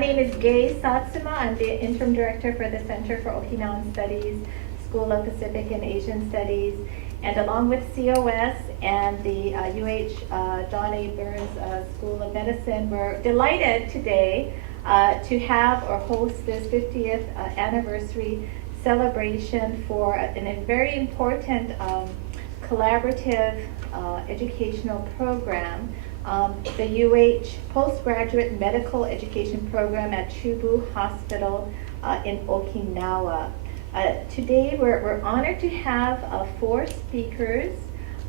name is Gay Satsuma. I'm the interim director for the Center for Okinawan Studies, School of Pacific and Asian Studies, and along with COS and the John A. Burns School of Medicine, we're delighted today to have or host this 50th anniversary celebration for a very important collaborative educational program, the UH Postgraduate Medical Education Program at Chubu Hospital in Okinawa. Today we're honored to have 4 speakers.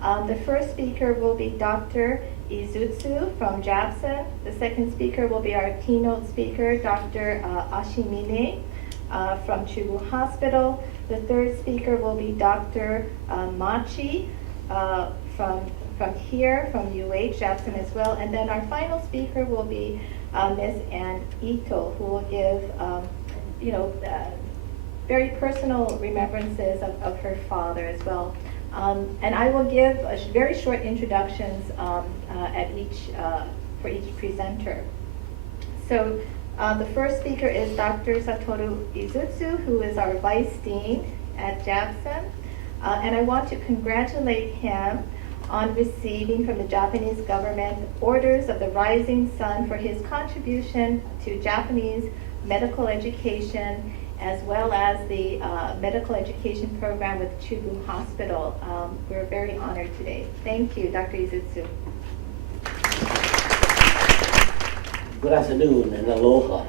The first speaker will be Dr. Izutsu from JAPSA. The second speaker will be our keynote speaker, Dr. Ashimine from Chubu Hospital. The third speaker will be Dr. Machi from here, from UH, JAPSA as well. And then our final speaker will be Ms. Ann Ito, who will give very personal remembrances of her father as well. And I will give very short introductions for each presenter. So the first speaker is Dr. Satoru Izutsu, who is our Vice Dean at JAPSA. And I want to congratulate him on receiving from the Japanese government Orders of the Rising Sun for his contribution to Japanese medical education, as well as the medical education program with Chubu Hospital. We're very honored today. Thank you, Dr. Izutsu. Good afternoon and aloha.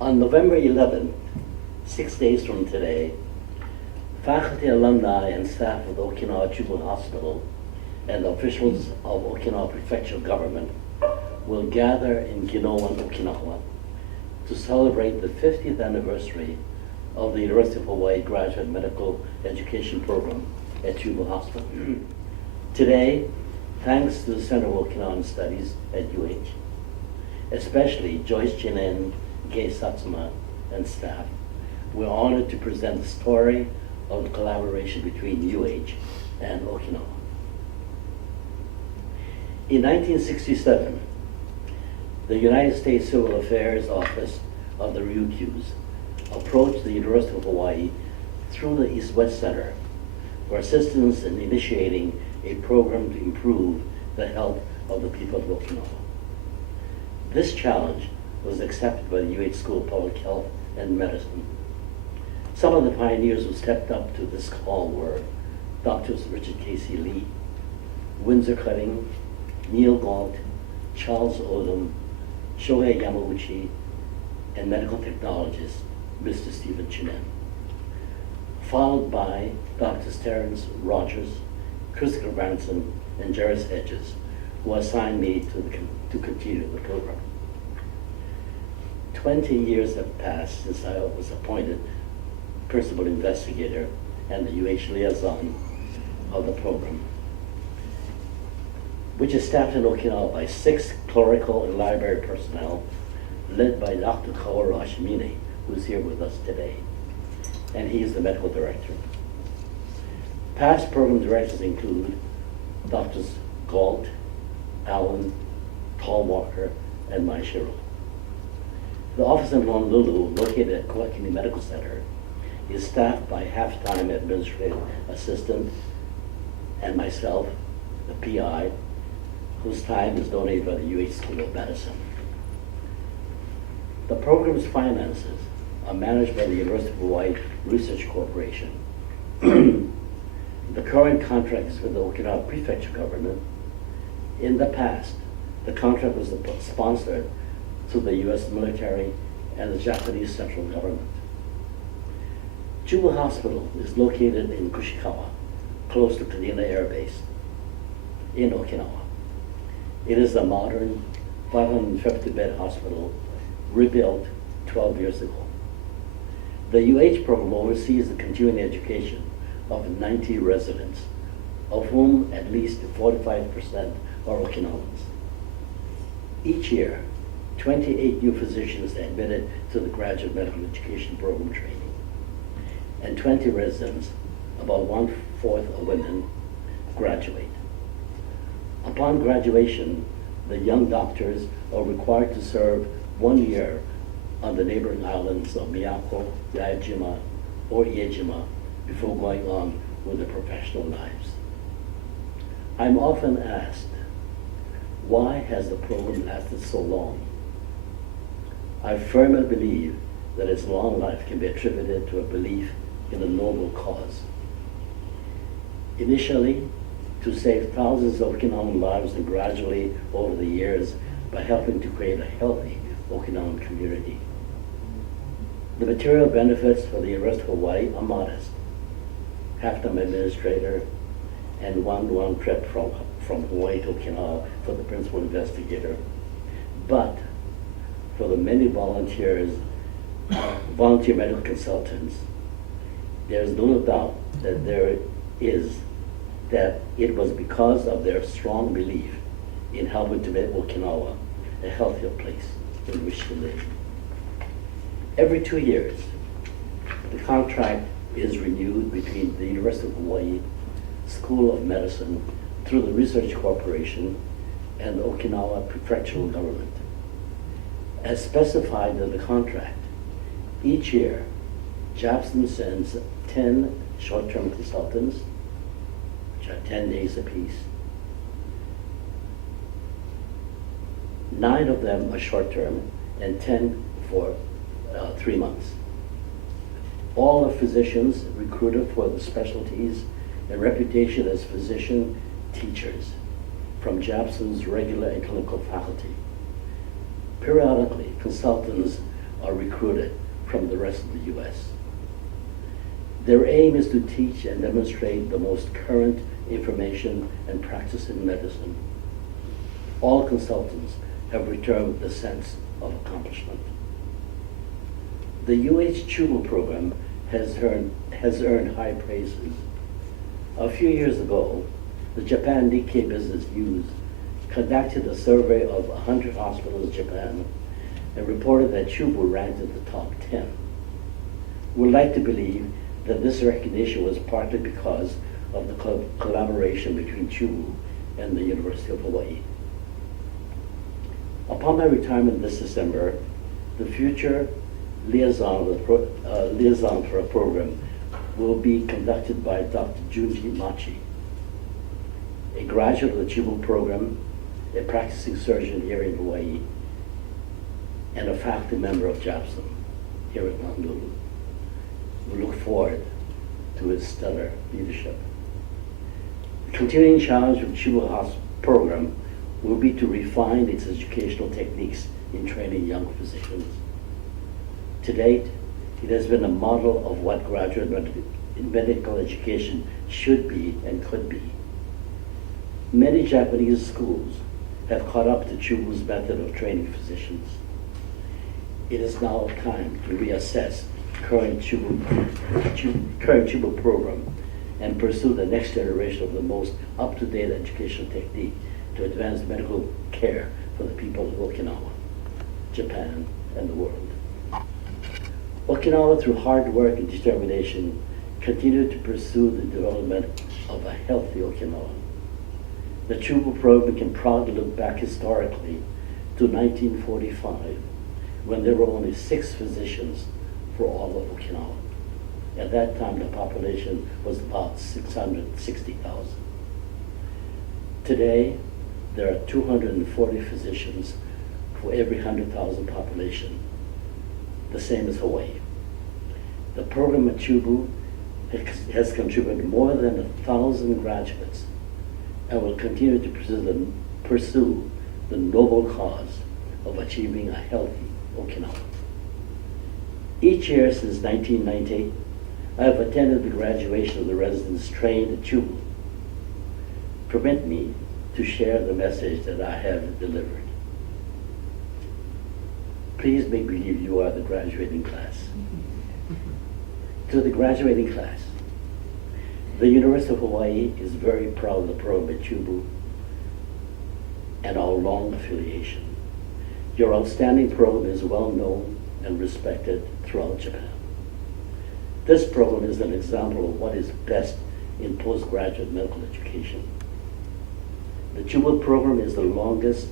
On November 11th, 6 days from today, faculty, alumni, and staff of the Okinawa Chubu Hospital and officials of Okinawa Prefectural Government will gather in Ginowan, Okinawa to celebrate the 50th anniversary of the University of Hawaii Graduate Medical Education Program at Chubu Hospital. Today, thanks to the Center of Okinawan Studies at UH, especially Joyce Chinen, Gay Satsuma, and staff, we're honored to present the story of the collaboration between UH and Okinawa. In 1967, the United States Civil Affairs Office of the Ryukyus approached the University of Hawaii through the East-West Center for assistance in initiating a program to improve the health of the people of Okinawa. This challenge was accepted by the UH School of Public Health and Medicine. Some of the pioneers who stepped up to this call were Drs. Richard Casey Lee, Windsor Cutting, Neil Galt, Charles Odom, Shohei Yamauchi, and medical technologist Mr. Stephen Chinen, followed by Drs. Terrence Rogers, Christopher Branson, and Jairus Hedges, who assigned me to continue the program. 20 years have passed since I was appointed principal investigator and the UH liaison of the program, which is staffed in Okinawa by 6 clerical and library personnel, led by Dr. Kaoru Ashimine, who's here with us today, and he is the medical director. Past program directors include Drs. Galt, Allen, Tallwalker, and Maishiro. The office in Honolulu, located at Kawakini Medical Center, is staffed by half-time administrative assistant and myself, the PI, whose time is donated by the UH School of Medicine. The program's finances are managed by the University of Hawaii Research Corporation. The current contract is with the Okinawa Prefecture Government. In the past, the contract was sponsored through the US military and the Japanese central government. Chubu Hospital is located in Kushikawa, close to Kadena Air Base in Okinawa. It is a modern 550-bed hospital rebuilt 12 years ago. The UH program oversees the continuing education of 90 residents, of whom at least 45% are Okinawans. Each year, 28 new physicians are admitted to the graduate medical education program training, and 20 residents, about 1/4 of women, graduate. Upon graduation, The young doctors are required to serve 1 year on the neighboring islands of Miyako, Yaejima, or Iejima before going on with their professional lives. I'm often asked, why has the program lasted so long? I firmly believe that its long life can be attributed to a belief in a noble cause. Initially, to save thousands of Okinawan lives, and gradually over the years by helping to create a healthy Okinawan community. The material benefits for the University of Hawaii are modest. Half-time administrator and one trip from Hawaii to Okinawa for the principal investigator. But for the many volunteer medical consultants, there's little doubt that it was because of their strong belief in helping to make Okinawa a healthier place in which to live. Every 2 years, the contract is renewed between the University of Hawaii School of Medicine through the Research Corporation and the Okinawa Prefectural Government. As specified in the contract, each year, JAPSON sends 10 short-term consultants, which are 10 days apiece. 9 of them are short-term and 10 for 3 months. All are physicians recruited for the specialties and reputation as physician teachers from JAPSON's regular and clinical faculty. Periodically, consultants are recruited from the rest of the U.S. Their aim is to teach and demonstrate the most current information and practice in medicine. All consultants have returned with a sense of accomplishment. The UH-Chubu program has earned high praises. A few years ago, the Japan Nikkei Business News conducted a survey of 100 hospitals in Japan and reported that Chubu ranked in the top 10. We'd like to believe that this recognition was partly because of the collaboration between Chubu and the University of Hawaii. Upon my retirement this December, the future liaison for a program will be conducted by Dr. Junji Machi, a graduate of the Chubu program, a practicing surgeon here in Hawaii, and a faculty member of JAPSON here at Honolulu. We look forward to his stellar leadership. The continuing challenge of the Chubu program will be to refine its educational techniques in training young physicians. To date, it has been a model of what graduate medical education should be and could be. Many Japanese schools have caught up to Chubu's method of training physicians. It is now time to reassess current Chubu program and pursue the next generation of the most up-to-date educational technique to advance medical care for the people of Okinawa, Japan, and the world. Okinawa, through hard work and determination, continued to pursue the development of a healthy Okinawa. The Chubu program can proudly look back historically to 1945, when there were only 6 physicians for all of Okinawa. At that time, the population was about 660,000. Today, there are 240 physicians for every 100,000 population, the same as Hawaii. The program at Chubu has contributed more than 1,000 graduates and will continue to pursue the noble cause of achieving a healthy Okinawa. Each year since 1990, I have attended the graduation of the residents trained at Chubu. Permit me to share the message that I have delivered. Please make believe you are the graduating class. To the graduating class, the University of Hawaii is very proud of the program at Chubu and our long affiliation. Your outstanding program is well known and respected throughout Japan. This program is an example of what is best in postgraduate medical education. The Chubu program is the longest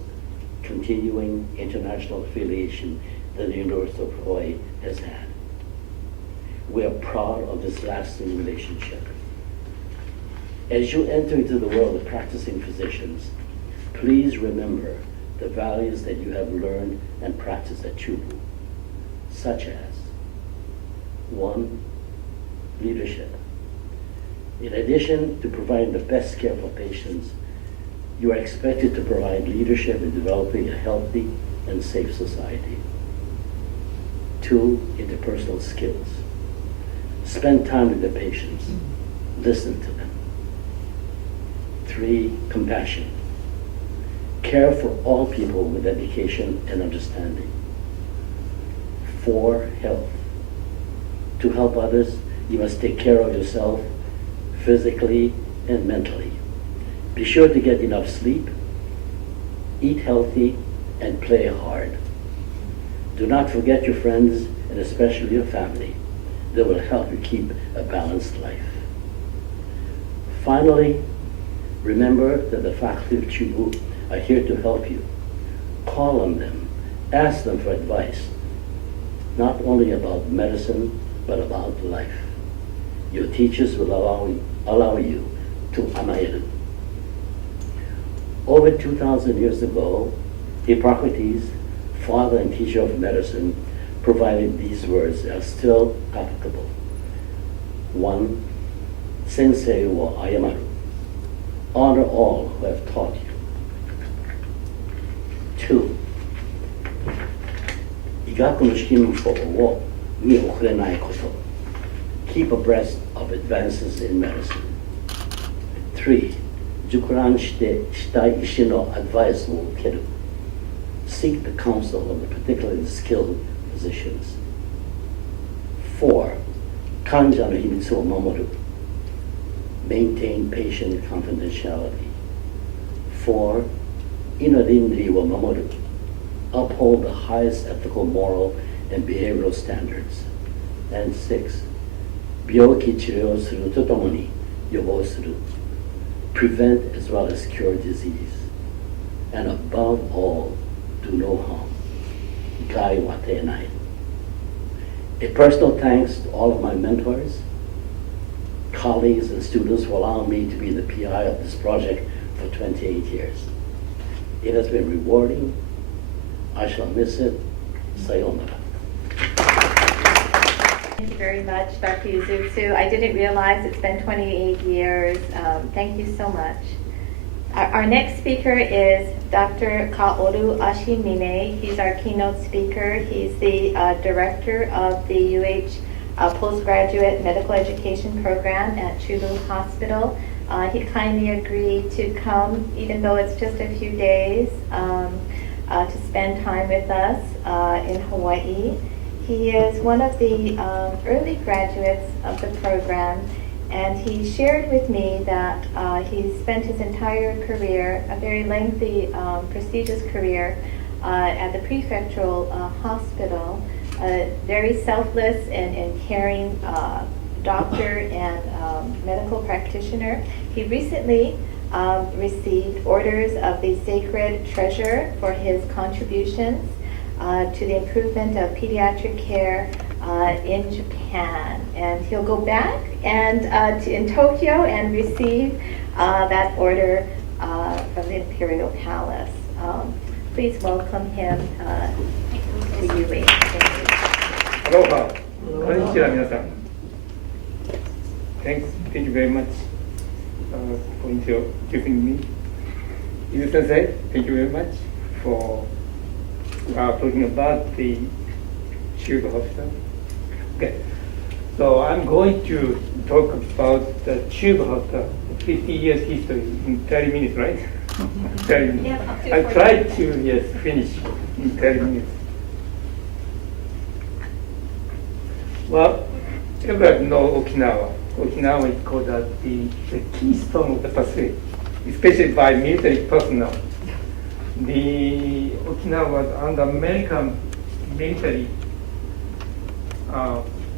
continuing international affiliation that the University of Hawaii has had. We are proud of this lasting relationship. As you enter into the world of practicing physicians, please remember the values that you have learned and practiced at Chubu, such as 1, leadership. In addition to providing the best care for patients, you are expected to provide leadership in developing a healthy and safe society. 2, interpersonal skills. Spend time with the patients. Listen to them. 3, compassion. Care for all people with education and understanding. 4, health. To help others, you must take care of yourself physically and mentally. Be sure to get enough sleep, eat healthy, and play hard. Do not forget your friends and especially your family. They will help you keep a balanced life. Finally, remember that the faculty of Chubu are here to help you. Call on them, ask them for advice, not only about medicine, but about life. Your teachers will allow you to amaeru. Over 2,000 years ago, Hippocrates, father and teacher of medicine, provided these words that are still applicable. 1, sensei wo ayamaru. Honor all who have taught you. 2, 医学の進歩を見遅れないこと。Keep abreast of advances in medicine. 3, 熟覧してしたい医師のアドバイスを受ける。Seek the counsel of the particularly skilled physicians. 4, 患者の秘密を守る。Maintain patient confidentiality. 4, 医の倫理を守る。Uphold the highest ethical, moral, and behavioral standards. And 6, 病気治療するとともに予防する。Prevent as well as cure disease. And above all, do no harm. Gai wa te nai. A personal thanks to all of my mentors, colleagues, and students for allowing me to be the PI of this project for 28 years. It has been rewarding. I shall miss it. Sayonara. Thank you very much, Dr. Yuzutsu. I didn't realize it's been 28 years. Thank you so much. Our next speaker is Dr. Kaoru Ashimine. He's our keynote speaker. He's the director of the UH Postgraduate Medical Education Program at Chubu Hospital. He kindly agreed to come, even though it's just a few days, to spend time with us in Hawaii. He is one of the early graduates of the program, and he shared with me that he spent his entire career, a very lengthy, prestigious career, at the prefectural hospital, a very selfless and caring doctor and medical practitioner. He recently received Orders of the Sacred Treasure for his contributions to the improvement of pediatric care in Japan. And he'll go back and in Tokyo and receive that order from the Imperial Palace. Please welcome him to UH. Aloha. Konnichiwa, minasan. Thank you very much for introducing me. Yu Sensei, thank you very much for talking about the Chubu Hospital. Okay, so I'm going to talk about the Chubu Hospital, 50 years history in 30 minutes, right? 30 minutes. Yeah, up to I 40. tried to finish in 30 minutes. Well, everybody knows Okinawa. Okinawa is called as the keystone of the Pacific, especially by military personnel. The Okinawa was under American military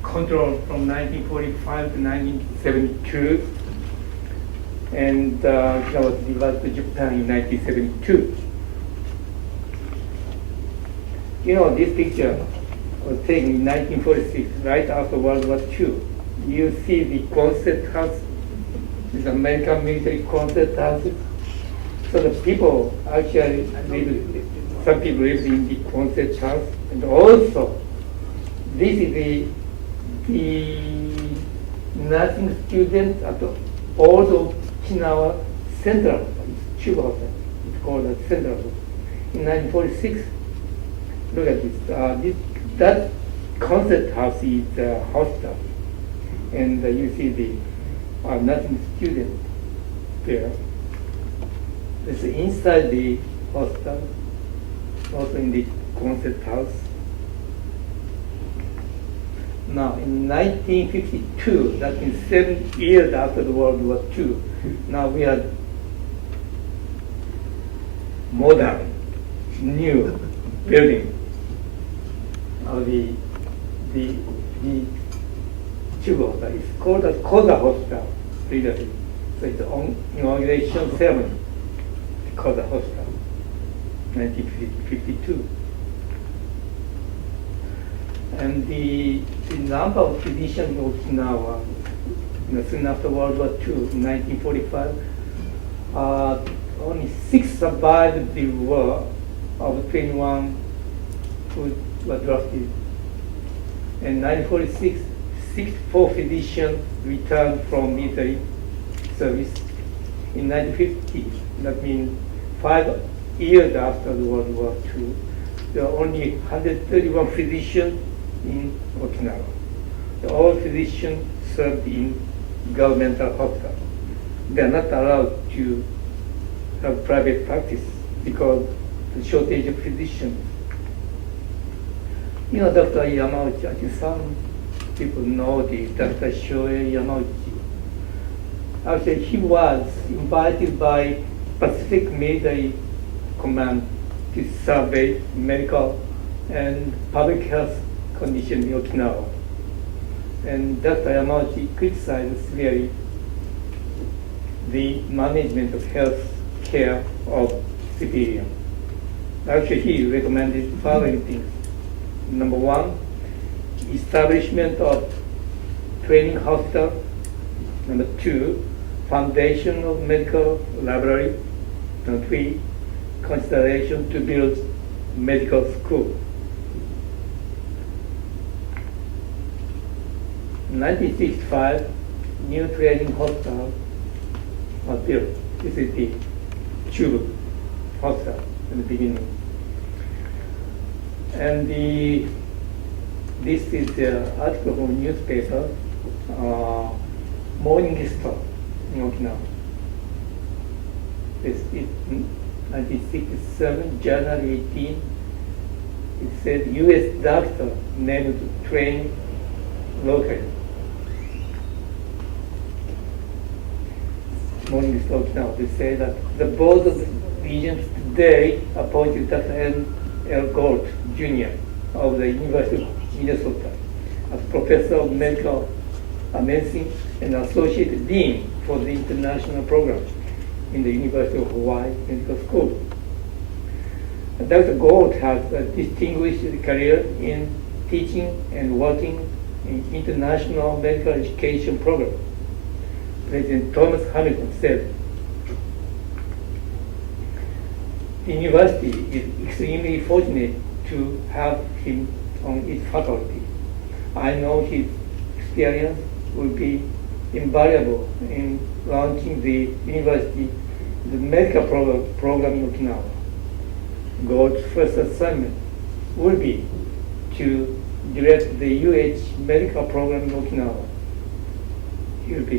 control from 1945 to 1972, and Okinawa was delivered to Japan in 1972. This picture was taken in 1946, right after World War II. You see the concert house, this American military concert houses. So the people actually some people live in the concert house, and also this is the nursing students at the old Okinawa Central Chubu Hospital. It's called the Central Hospital. In 1946, look at this. That concert house is a hostel, and you see the nursing students there. It's inside the hostel, also in the concert house. Now, in 1952, that means 7 years after the World War II, now we are modern, new building of the Chubu Hospital. It's called the Koza Hospital previously. So it's on inauguration ceremony, Koza Hospital, 1952. And the number of physicians in Okinawa, soon after World War II, in 1945, only 6 survived the war of 21 who were drafted. In 1946, 64 physicians returned from military service. In 1950, that means 5 years after the World War II, there were only 131 physicians in Okinawa. All physicians served in governmental hospital. They are not allowed to have private practice because of the shortage of physicians. Dr. Yamauchi, I think some people know the Dr. Shoei Yamauchi. Actually, he was invited by Pacific Military Command to survey medical and public health condition in Okinawa. And Dr. Yamauchi criticized severely the management of health care of civilians. Actually, he recommended the following things. Number 1, establishment of training hospital. Number 2, foundation of medical library. Number 3, consideration to build medical school. In 1965, new training hospital was built. This is the Chubu hospital in the beginning. And this is the article from newspaper, Morning Star in Okinawa. This is 1967, January 18. It said U.S. doctor named to train locally. Morning Star Okinawa. They say that the board of regents today appointed Dr. L. Gold, Jr. of the University of Minnesota as professor of medical medicine and associate dean for the international program in the University of Hawaii Medical School. Dr. Gold has a distinguished career in teaching and working in international medical education program. President Thomas Hamilton said, the university is extremely fortunate to have him on its faculty. I know his experience will be invaluable in launching the university, the medical program in Okinawa. Gold's first assignment will be to direct the UH medical program in Okinawa. He will be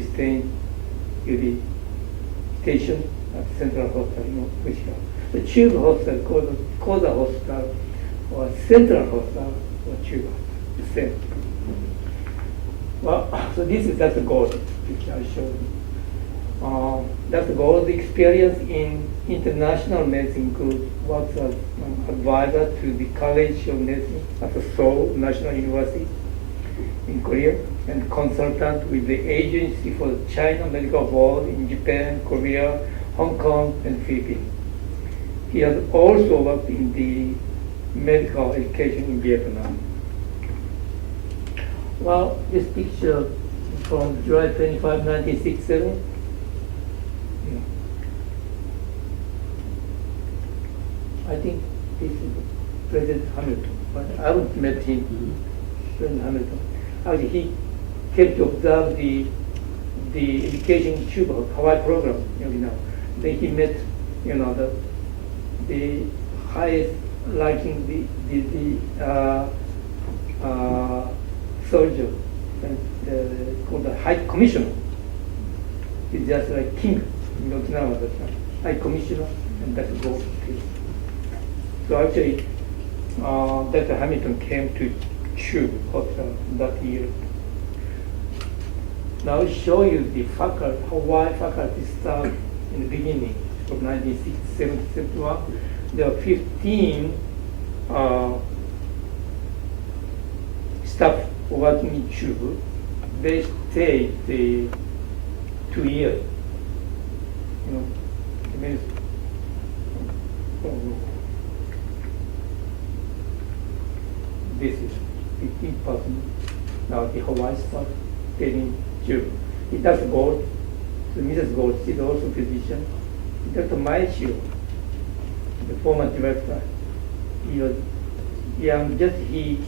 stationed at Central Hospital in Okinawa. The Chubu Hospital, called Koza Hospital, or Central Hospital, or Chubu Hospital, the same. Well, so this is Dr. Gold, which I showed you. Dr. Gold's experience in international medicine includes works as an advisor to the College of Medicine at the Seoul National University in Korea, and consultant with the Agency for the China Medical Board in Japan, Korea, Hong Kong, and Philippines. He has also worked in the medical education in Vietnam? Well, this picture from July 25, 1967. Yeah. I think this is President Hamilton, but I haven't met him, President Hamilton. Actually, he came to observe the education in Cuba, Hawaii program, Then he met, the highest ranking, soldier, called the High Commissioner. He's just like king in Okinawa at that time. High Commissioner, and that's gold. So actually, Dr. Hamilton came to Chubu Hospital that year. Now I'll show you the faculty, Hawaii faculty staff in the beginning of 1971. There were 15 staff working in Chubu. They stayed 2 years. It means, this is 15%. Now the Hawaii staff stayed in Chubu. Dr. Gold, so Mrs. Gold, she's also physician. Dr. Maishu, the former director, he was young, just he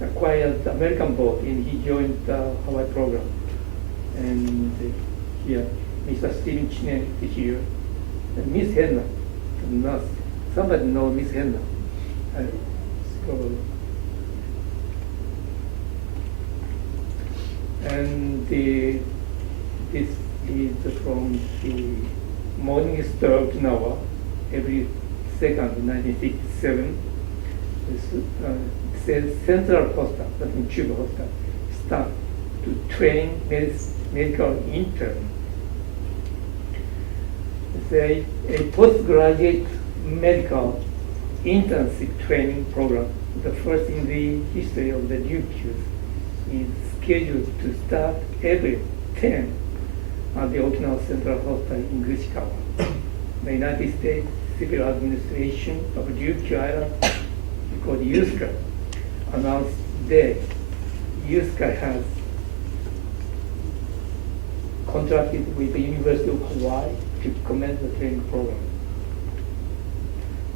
acquired the American board and he joined the Hawaii program. And here, Mr. Steven Chinen is here. And Miss Henna, the nurse. Somebody know Miss Henna? And this is from the Morning Star Okinawa, every second, 1967. It says Central Hospital, that's in Chubu Hospital, start to train medical intern. It's a postgraduate medical internship training program, the first in the history of the UH-Chubu, is scheduled to start April 10 at the Okinawa Central Hospital in Gushikawa. The United States Civil Administration of Ryukyu Island, called USCA, announced that USCA has contracted with the University of Hawaii to commence the training program.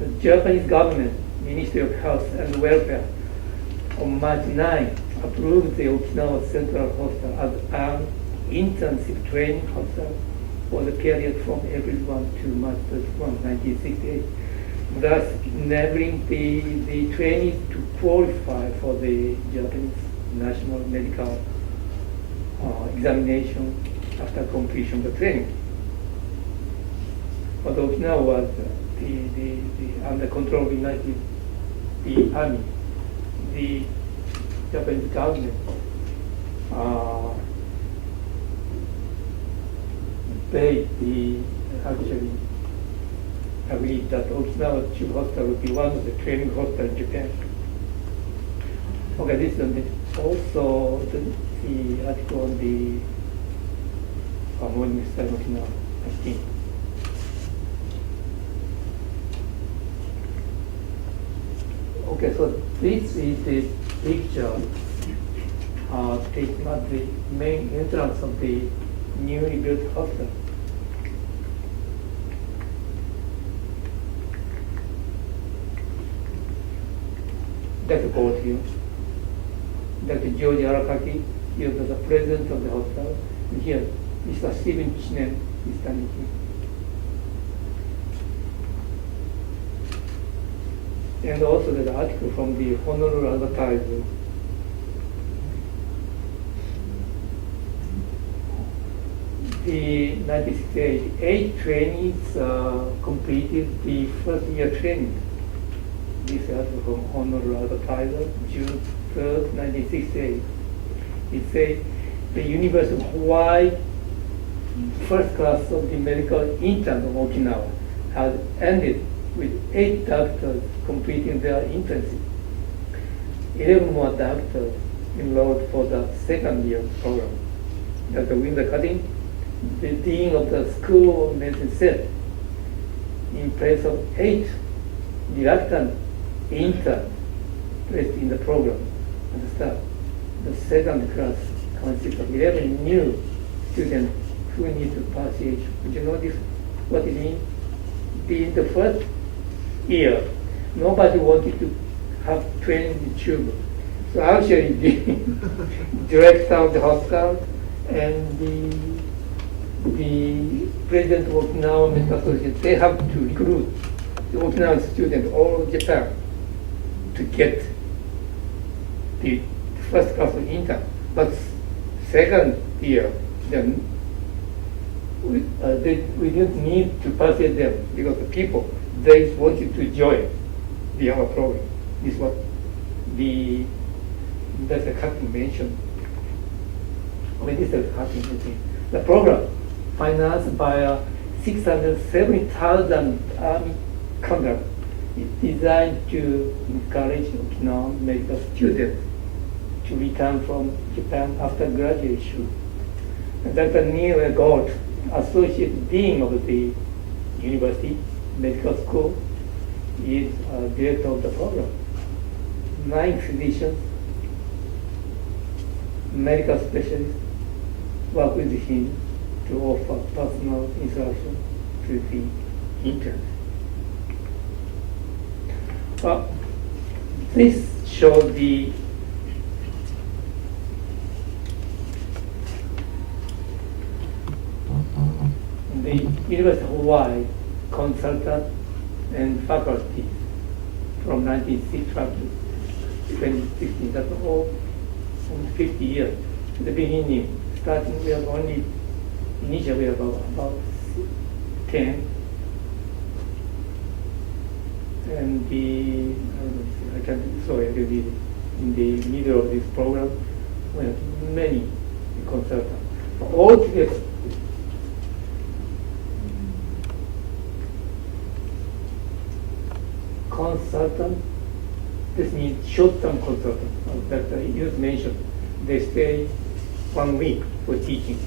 The Japanese government, Ministry of Health and Welfare, on March 9 approved the Okinawa Central Hospital as an internship training hospital for the period from April 1 to March 31, 1968, thus enabling the trainees to qualify for the Japanese national medical examination after completion of the training. But Okinawa was under control of the army. The Japanese government actually agreed that Okinawa Chubu Hospital would be one of the training hospitals in Japan. Okay, this is also the article on the Morning Star Okinawa, I think. Okay, so this is the picture taken at the main entrance of the newly built hospital. Dr. Gold here. Dr. George Arakaki, he was the president of the hospital. And here, Mr. Steven Chinen is standing here. And also the article from the Honolulu Advertiser. The 1968, 8 trainees completed the first year training. This article from Honolulu Advertiser, June 3rd, 1968. It says the University of Hawaii first class of the medical intern of Okinawa has ended with 8 doctors completing their internship. 11 more doctors enrolled for the second year program. Dr. Winter Cutting, the dean of the School of Medicine, said, in place of 8 reluctant intern placed in the program at the start. The second class consists of 11 new students who need to pass UH. Would you know this? What it means? In the first year, nobody wanted to have training in Chubu. So actually, the director of the hospital and the president of Okinawa Medical Association, they have to recruit the Okinawan students all over Japan to get the first class of intern. But second year, then we didn't need to persuade them because the people, they wanted to join the other program. This is what that's the captain mentioned. This is the captain mentioned. The program financed by a 670,000 Army contract is designed to encourage Okinawan medical students to return from Japan after graduation. And Dr. Neil Gold, Associate Dean of the University Medical School, is director of the program. 9 physicians, medical specialists work with him to offer personal instruction to the interns. This shows the University of Hawaii consultant and faculty from 1965 to 2016. That's all 50 years. At the beginning, starting we have only, initially we have about 10. And I can sorry, in the middle of this program, we have many consultants. All together, consultant, this means short-term consultant, that you mentioned. They stay 1 week for teaching.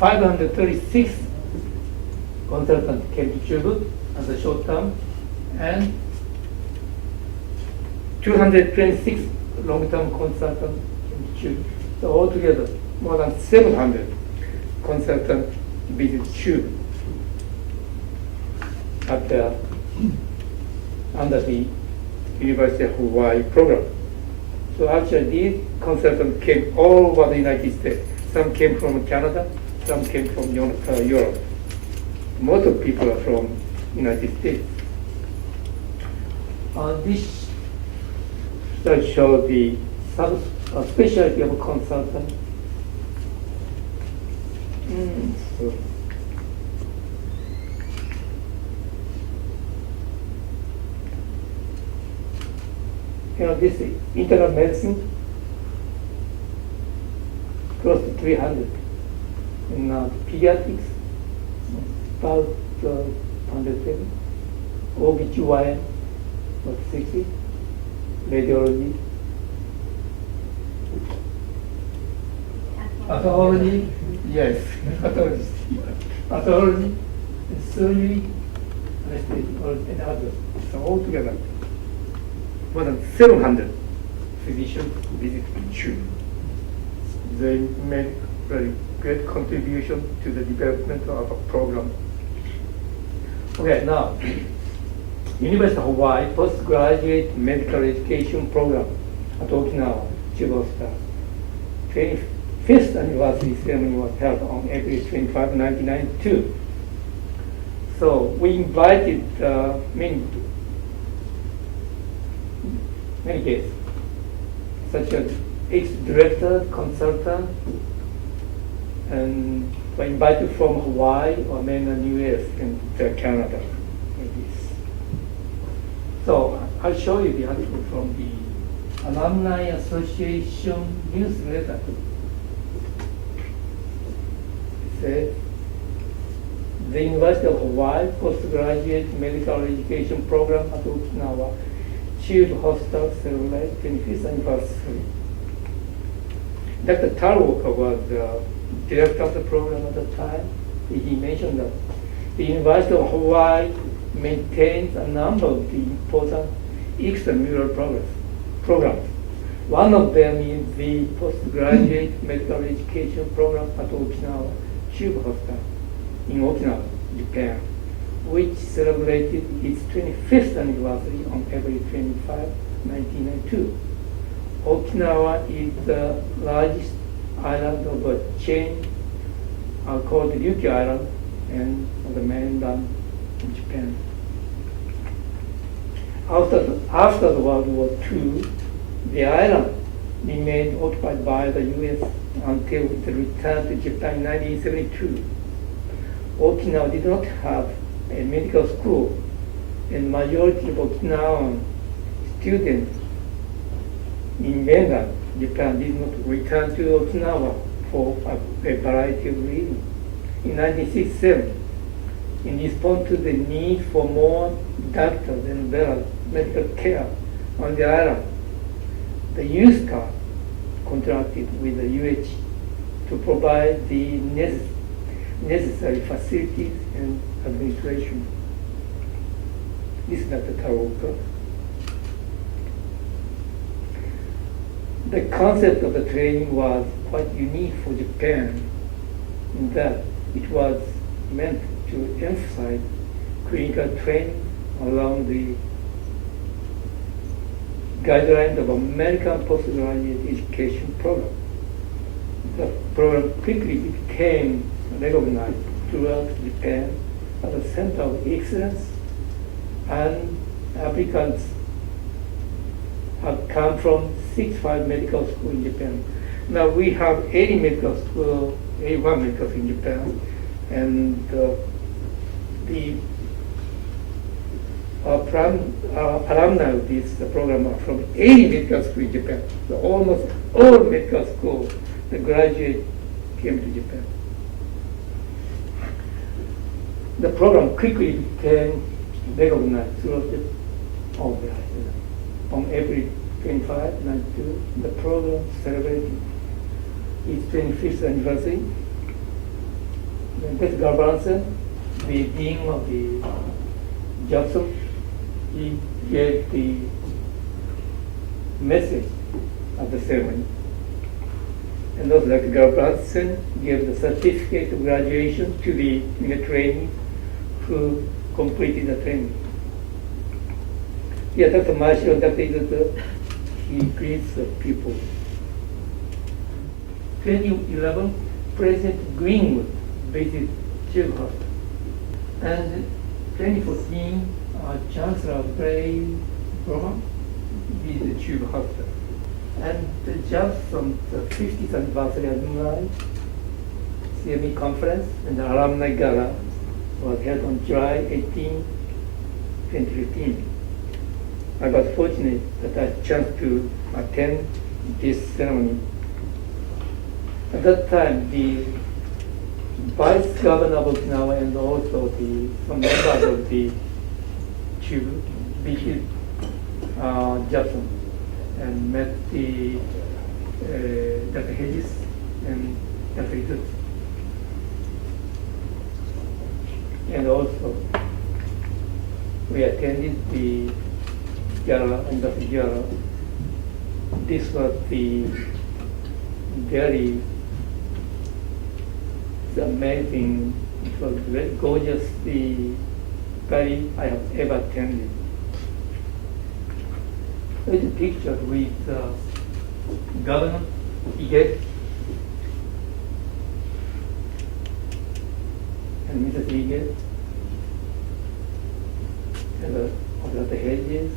$536 consultants came to Chubu as a short-term, and 226 long-term consultants came to Chubu. So altogether, more than 700 consultants visit Chubu under the University of Hawaii program. So actually these consultants came all over the United States. Some came from Canada, some came from Europe. Most of people are from United States. This slide shows the specialty of a consultant. So this internal medicine, close to 300. In pediatrics, about 110. OB/GYN, about 60. Radiology. Pathology, yes, pathology. Pathology, surgery, anesthesia, and others. So altogether, more than 700 physicians visit Chubu. They made very great contribution to the development of a program. Okay, now, University of Hawaii Postgraduate Medical Education Program at Okinawa, Chubu Hospital. 25th anniversary ceremony was held on April 25, 1992. So we invited many guests, such as ex-director, consultant, and were invited from Hawaii or mainland US and Canada. So I'll show you the article from the Alumni Association newsletter. It says, the University of Hawaii Postgraduate Medical Education Program at Okinawa Chubu Hospital celebrated 25th anniversary. Dr. Taro was the director of the program at the time, he mentioned that the University of Hawaii maintains a number of the important extramural programs. One of them is the postgraduate medical education program at Okinawa Chubu Hospital in Okinawa, Japan, which celebrated its 25th anniversary on April 25, 1992. Okinawa is the largest island of a chain called Ryukyu Island and on the mainland of Japan. After the World War II, the island remained occupied by the U.S. until it returned to Japan in 1972. Okinawa did not have a medical school, and majority of Okinawan students in mainland Japan did not return to Okinawa for a variety of reasons. In 1967, in response to the need for more doctors and better medical care on the island, the youth Corps contracted with the UH to provide the necessary facilities and administration. This is Dr. Taroka. The concept of the training was quite unique for Japan in that it was meant to emphasize clinical training along the guidelines of American postgraduate education program. The program quickly became recognized throughout Japan as a center of excellence, and applicants have come from 65 medical schools in Japan. Now we have 81 medical schools in Japan, and the alumni of this program are from 80 medical schools in Japan. So almost all medical schools, the graduate came to Japan. The program quickly became recognized throughout all the island. On April 25, 92, the program celebrated its 25th anniversary. Then Dr. Garbanson, the dean of the Johnson, he gave the message at the ceremony. And also Dr. Garbanson gave the certificate of graduation to the trainees who completed the training. Here, Dr. Marshall and Dr. Izuto, he greets the people. 2011, President Greenwood visited Chubu Hospital. And 2014, Chancellor Bray Brown visited Chubu Hospital. And just from the 50th anniversary alumni CME conference and the alumni gala was held on July 18, 2015. I was fortunate that I had a chance to attend this ceremony. At that time, the Vice Governor of Okinawa and also some members of the Chubu visited Japan and met Dr. Hedges and Dr. Izuto. And also, we attended the gala and the gala. This was the very amazing, it was very gorgeous, the party I have ever attended. There's a picture with Governor Ige and Mrs. Ige and Dr. Hedges,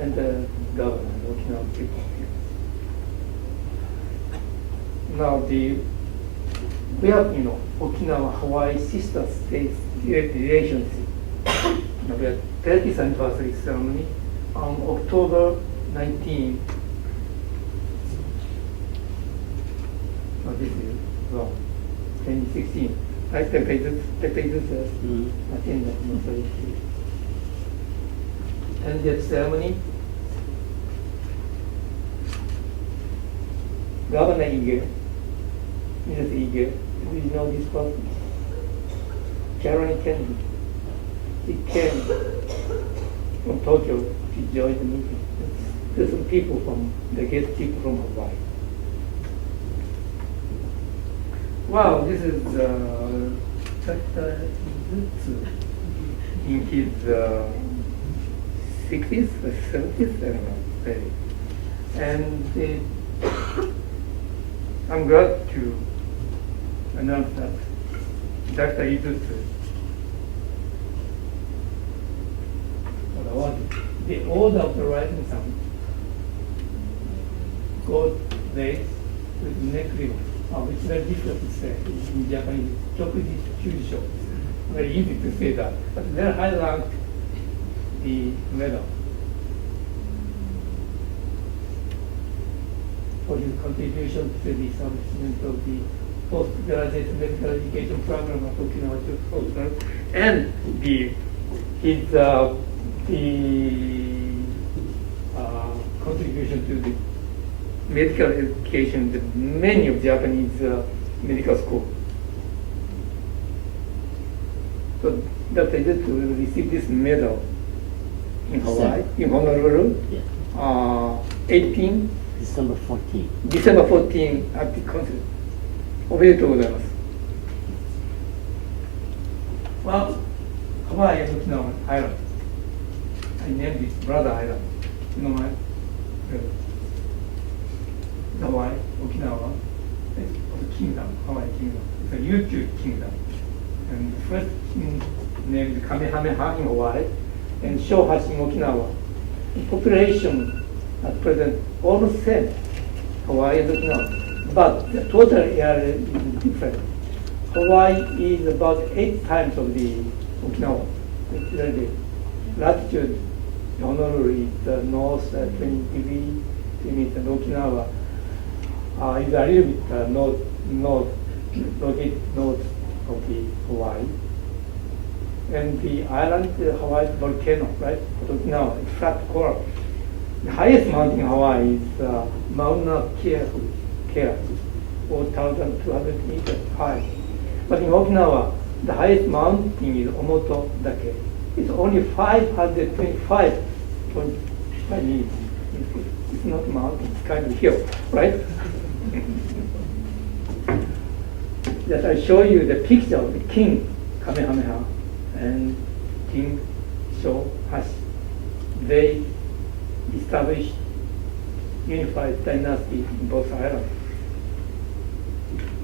and the governor, Okinawa people. Now we have, Okinawa, Hawaii sister states relationship. Now we have 30th anniversary ceremony on October 19. Oh, this is wrong. 2016. I expect this attend that. And that ceremony, Governor Ige Mrs. Ige. Do you know this person? Caroline Kennedy. She came from Tokyo to join the meeting. There's some people from, the guest people from Hawaii. Wow, this is Dr. Izutsu in his 60s or 70s, I don't know. Maybe. And I'm glad to announce that Dr. Izutsu the order of the rising sun gold lace with neck ribbon. It's very difficult to say in Japanese. Chokuji Kyusho. Very easy to say that. But very high rank the medal for his contribution to the establishment of the postgraduate medical education program at Okinawa Children's Hospital, and his contribution to the medical education in many of Japanese medical schools. So Dr. Izutsu will receive this medal in Hawaii, in Honolulu, Yeah. 18 December 14th. December 14 at the concert. おめでとうございます。Well, Hawaii and Okinawa Island. I named it Brother Island. You know why? Hawaii, Okinawa, it's a kingdom, Hawaii kingdom. It's a UH-Chubu kingdom. And the first king named Kamehameha in Hawaii and Shohashi in Okinawa. The population at present almost same, Hawaii and Okinawa. But the total area is different. Hawaii is about 8 times of the Okinawa. It's very latitude. Honolulu is the north 20 degrees, and Okinawa is a little bit located north of the Hawaii. And the island, Hawaii volcano, right? Okinawa, it's flat coral. The highest mountain in Hawaii is Mauna Kea, 4,200 meters high. But in Okinawa, the highest mountain is Omoto Dake. It's only 525.5 meters. It's not a mountain, it's kind of hill, right? That I show you the picture of the king Kamehameha and King Shohashi. They established unified dynasty in both islands.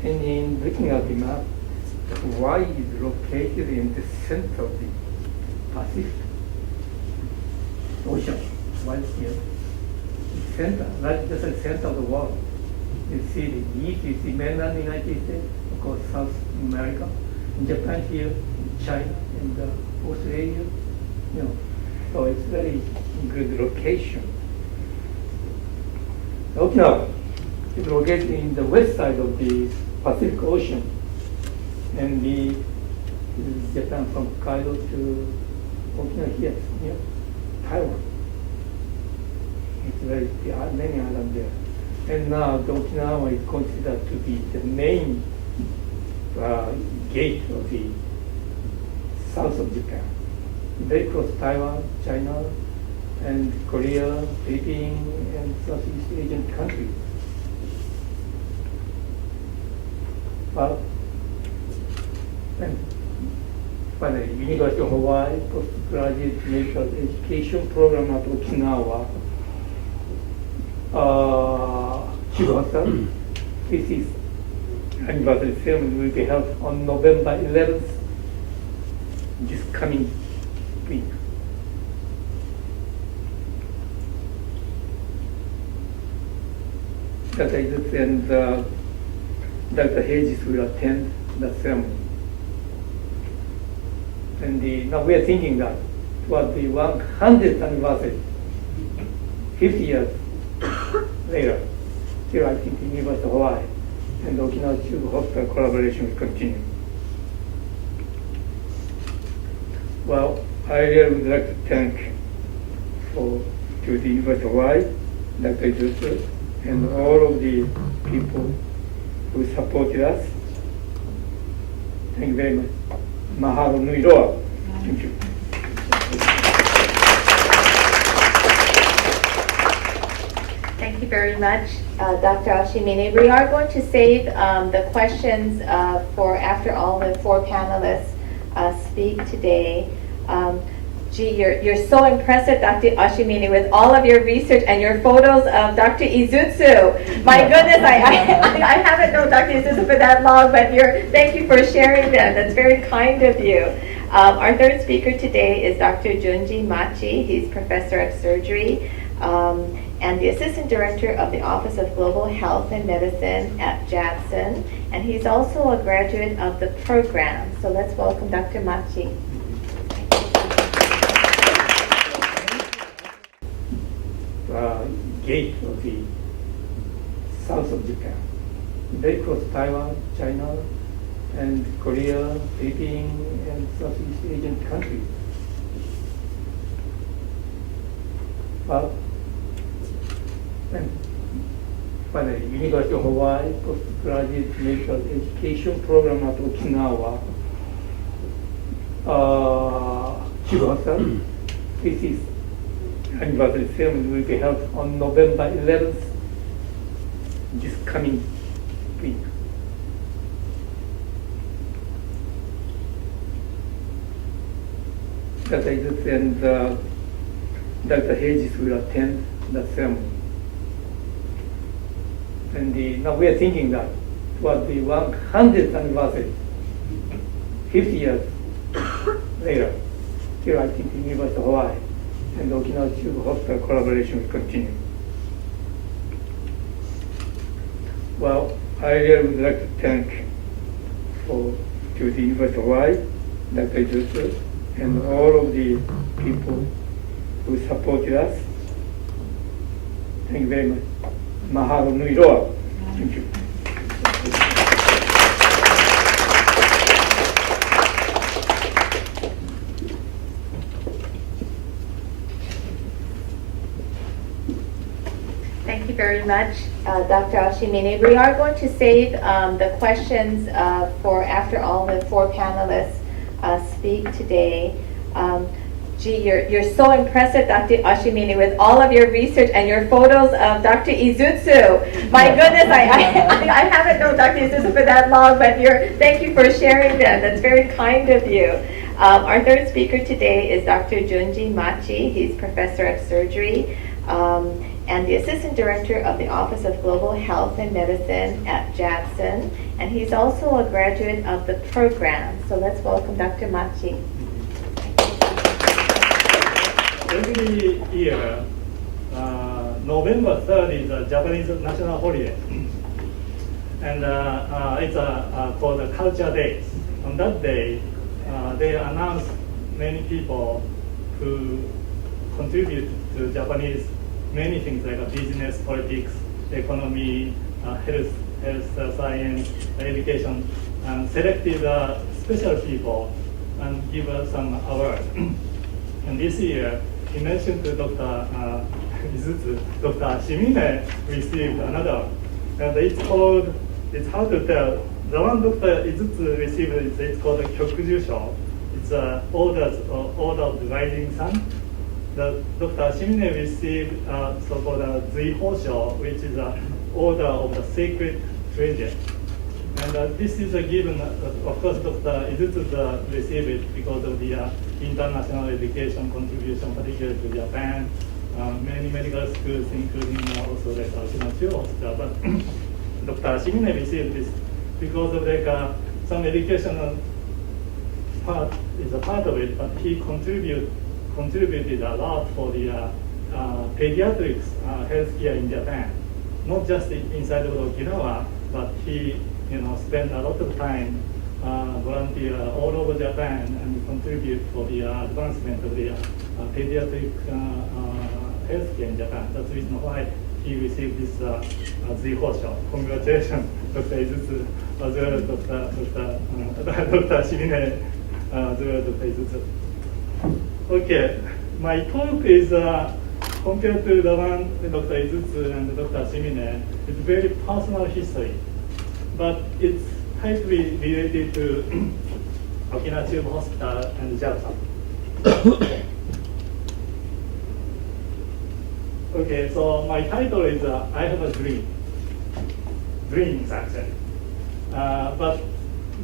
And in looking at the map, Hawaii is located in the center of the Pacific Ocean, right here. The center, right just the center of the world. You see the east, you see mainland United States, of course South America, and Japan here, China, and Australia. You know, so it's very good location. Okinawa is located in the west side of the Pacific Ocean, and this is Japan from Hokkaido to Okinawa here, near Taiwan. It's very, there are many islands there. And now the Okinawa is considered to be the main gate of the south of Japan. Very close to Taiwan, China, and Korea, Philippines, and Southeast Asian countries. But, and by the University of Hawaii Postgraduate Medical Education Program at Okinawa, Chubu, this is anniversary ceremony will be held on November 11th, this coming week. Dr. Izutsu and Dr. Hedges will attend the ceremony. And now we are thinking that toward the 100th anniversary, 50 years later, here I think the University of Hawaii and Okinawa Chubu Hospital collaboration will continue. Well, I really would like to thank to the University of Hawaii, Dr. Izutsu, and all of the people who supported us. Thank you very much. Mahalo nui loa. Thank you. Thank you very much, Dr. Ashimine. We are going to save the questions for after all the four panelists speak today. Gee, you're so impressive, Dr. Ashimine, with all of your research and your photos of Dr. Izutsu. My goodness, I haven't known Dr. Izutsu for that long, but thank you for sharing them. That's very kind of you. Our third speaker today is Dr. Junji Machi. He's professor of surgery and the assistant director of the Office of Global Health and Medicine at Jackson. And he's also a graduate of the program. So let's welcome Dr. Machi. Gate of the south of Japan. They cross Taiwan, China, and Korea, Philippines, and Southeast Asian countries. But finally, University of Hawaii Postgraduate Medical Education Program at Okinawa. Chubu, this is anniversary ceremony will be held on November 11th, this coming week. Dr. Izutsu and Dr. Hedges will attend the ceremony. And now we are thinking that toward the 100th anniversary, 50 years later, here I think in University of Hawaii and Okinawa Chubu Hospital collaboration will continue. Well, I really would like to thank to the University of Hawaii, Dr. Izutsu, and all of the people who supported us. Thank you very much. Mahalo nui loa. Thank you. Thank you very much, Dr. Ashimine. We are going to save the questions for after all the four panelists speak today. Gee, you're so impressive, Dr. Ashimine, with all of your research and your photos of Dr. Izutsu. My goodness, I haven't known Dr. Izutsu for that long, but thank you for sharing them. That's very kind of you. Our third speaker today is Dr. Junji Machi. He's professor of surgery and the assistant director of the Office of Global Health and Medicine at Jackson. And he's also a graduate of the program. So let's welcome Dr. Machi. Every year, November 3rd is a Japanese national holiday. And it's called the Culture Days. On that day, they announce many people who contribute to Japanese many things like business, politics, economy, health science, education, and selected special people and give us some award. And this year, he mentioned to Dr. Izutsu, Dr. Shimine received another. And it's hard to tell. The one Dr. Izutsu received, it's called the Kyokujusho. It's Order of the Rising Sun. The Dr. Shimine received so-called Zuihosho, which is an Order of the Sacred Treasure. And this is given, of course, Dr. Izutsu received it because of the international education contribution, particularly to Japan, many medical schools, including also the Okinawa Hospital. But Dr. Shimine received this because of some educational part is a part of it, but he contributed a lot for the pediatrics healthcare in Japan, not just inside of Okinawa, but he spent a lot of time volunteer all over Japan and contribute for the advancement of the pediatric healthcare in Japan. That's the reason why he received this Zuihosho. Congratulations, Dr. Izutsu, as well as Dr. Shimine, as well as Dr. Izutsu. Okay, my talk is compared to the one Dr. Izutsu and Dr. Shimine, it's very personal history. but it's tightly related to Okinawa Chubu Hospital and JAPA. Okay, so my title is I Have a Dream Success. But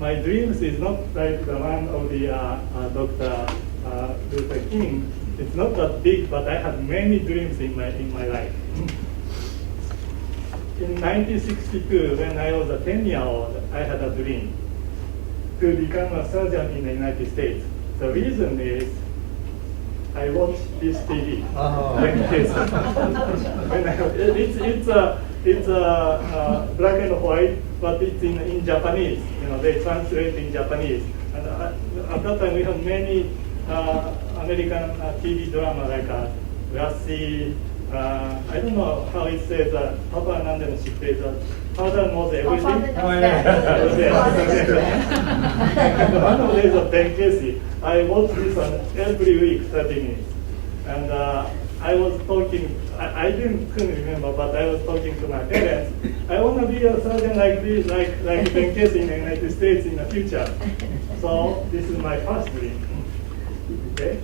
my dreams is not like the one of the Dr. Luther King. It's not that big, but I have many dreams in my life. In 1962, when I was 10-year-old, I had a dream to become a surgeon in the United States. The reason is I watched this TV. Oh. It's black and white, but it's in Japanese. You know, they translate in Japanese. And at that time, we have many American TV drama like Lassie. I don't know how it says. Papa Nande no Shitte. Father knows everything. Oh, yeah. And one of these of Ben Casey, I watch this one every week, 30 minutes. And I was talking, I couldn't remember, but I was talking to my parents. I want to be a surgeon like this, like Ben Casey in the United States in the future. So this is my first dream. Okay.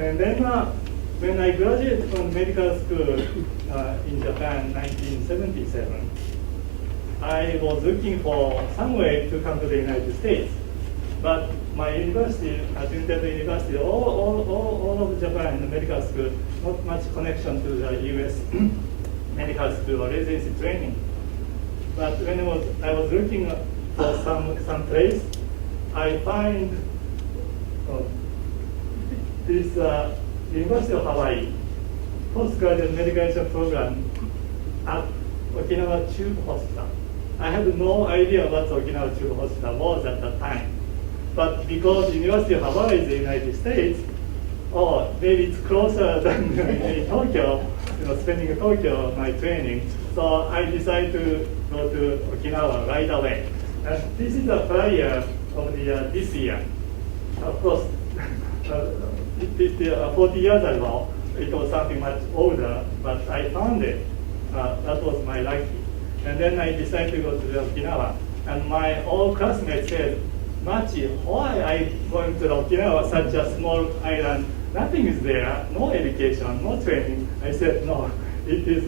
And then when I graduated from medical school in Japan, 1977, I was looking for some way to come to the United States. But my university, Trinidad University, all of Japan, the medical school, not much connection to the US medical school or residency training. But when I was looking for some place, I find this University of Hawaii postgraduate medical program at Okinawa Chubu Hospital. I had no idea what Okinawa Chubu Hospital was at that time. But because University of Hawaii is the United States, maybe it's closer than in Tokyo, spending in Tokyo my training. So I decided to go to Okinawa right away. And this is a flyer of this year. Of course, 40 years ago, it was something much older, but I found it. That was my lucky. And then I decided to go to Okinawa. And my old classmates said, Machi, why are you going to Okinawa, such a small island? Nothing is there, no education, no training. I said, no, it is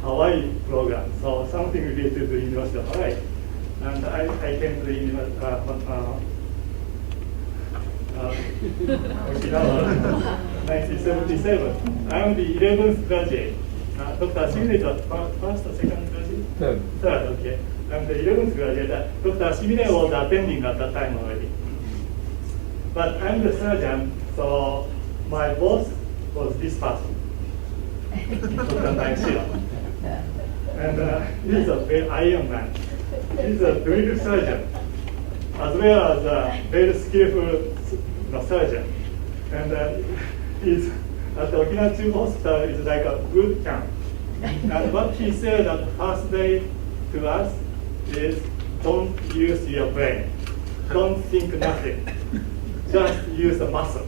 Hawaii program, so something related to the University of Hawaii. And I came to the Okinawa, 1977. I'm the 11th graduate. Dr. Shimine was first or second graduate? Third, okay. I'm the 11th graduate. Dr. Shimine was attending at that time already. But I'm the surgeon, so my boss was this person, Dr. Naishiro. And he's a very iron man. He's a very good surgeon, as well as a very skillful surgeon. And he's at the Okinawa Chubu Hospital is like a boot camp. And what he said at the first day to us is, don't use your brain. Don't think nothing. Just use the muscle.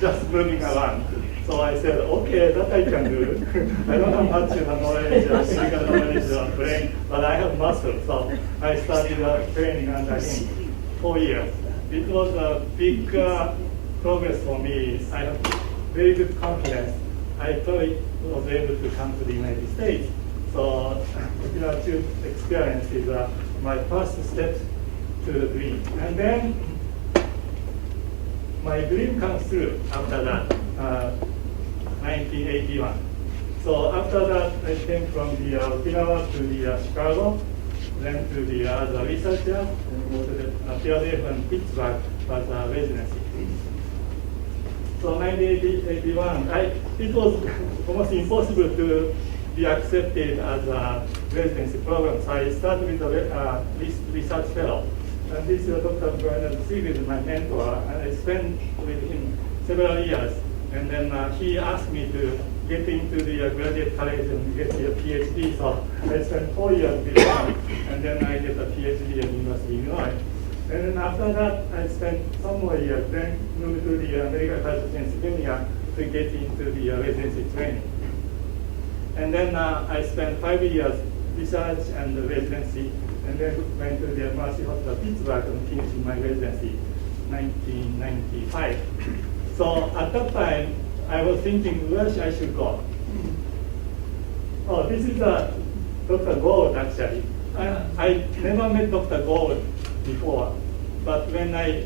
Just moving around. So I said, okay, that I can do. I don't have much knowledge, physical knowledge of brain, but I have muscle. So I started training under him 4 years. It was a big progress for me. I have very good confidence. I probably was able to come to the United States. So Okinawa Chubu experience is my first step to the dream. And then my dream comes through after that, 1981. So after that, I came from the Okinawa to the Chicago, then to the as a researcher, and go to the Philadelphia and Pittsburgh as a residency. So 1981, it was almost impossible to be accepted as a residency program. So I started with a research fellow. And this is Dr. Bernard Siegel, my mentor, and I spent with him several years. And then he asked me to get into the graduate college and get a PhD. So I spent 4 years with him, and then I get a PhD at University of Illinois. And then after that, I spent some more years, then moved to the Medical College of Pennsylvania to get into the residency training. And then I spent 5 years research and residency, and then went to the Mercy Hospital, Pittsburgh, and finished my residency 1995. So at that time, I was thinking where I should go. Oh, this is Dr. Gold actually. I never met Dr. Gold before, but when I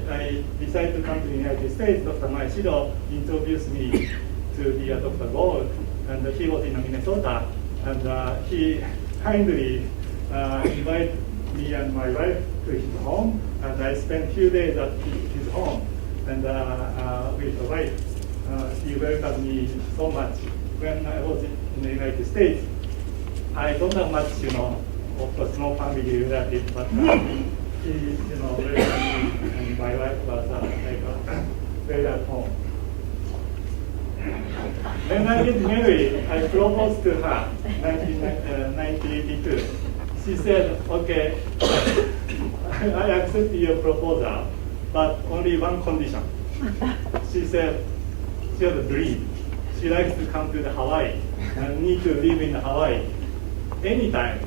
decided to come to the United States, Dr. Maeshiro introduced me to the Dr. Gold, and he was in Minnesota, and he kindly invited me and my wife to his home, and I spent a few days at his home, and with the wife. He welcomed me so much. When I was in the United States, I don't have much, of course, no family relative, but he, welcomed me, and my wife was very at home. When I get married, I proposed to her in 1982. She said, okay, I accept your proposal, but only one condition. She said, she has a dream. She likes to come to the Hawaii and need to live in Hawaii anytime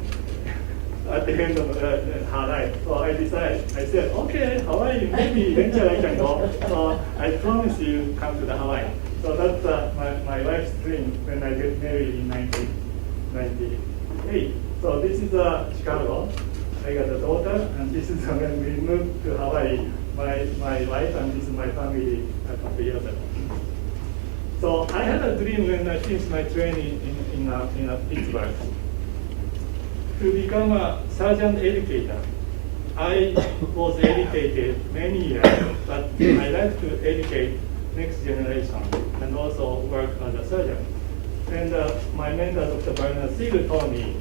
at the end of her life. So I said, okay, Hawaii, maybe eventually I can go. So I promise you come to the Hawaii. So that's my wife's dream when I get married in 1998. So this is Chicago. I got a daughter, and this is when we moved to Hawaii. My wife and this is my family a couple of years ago. So I had a dream when I finished my training in Pittsburgh to become a surgeon educator. I was educated many years, but I like to educate next generation and also work as a surgeon. And my mentor, Dr. Bernard Siegel, told me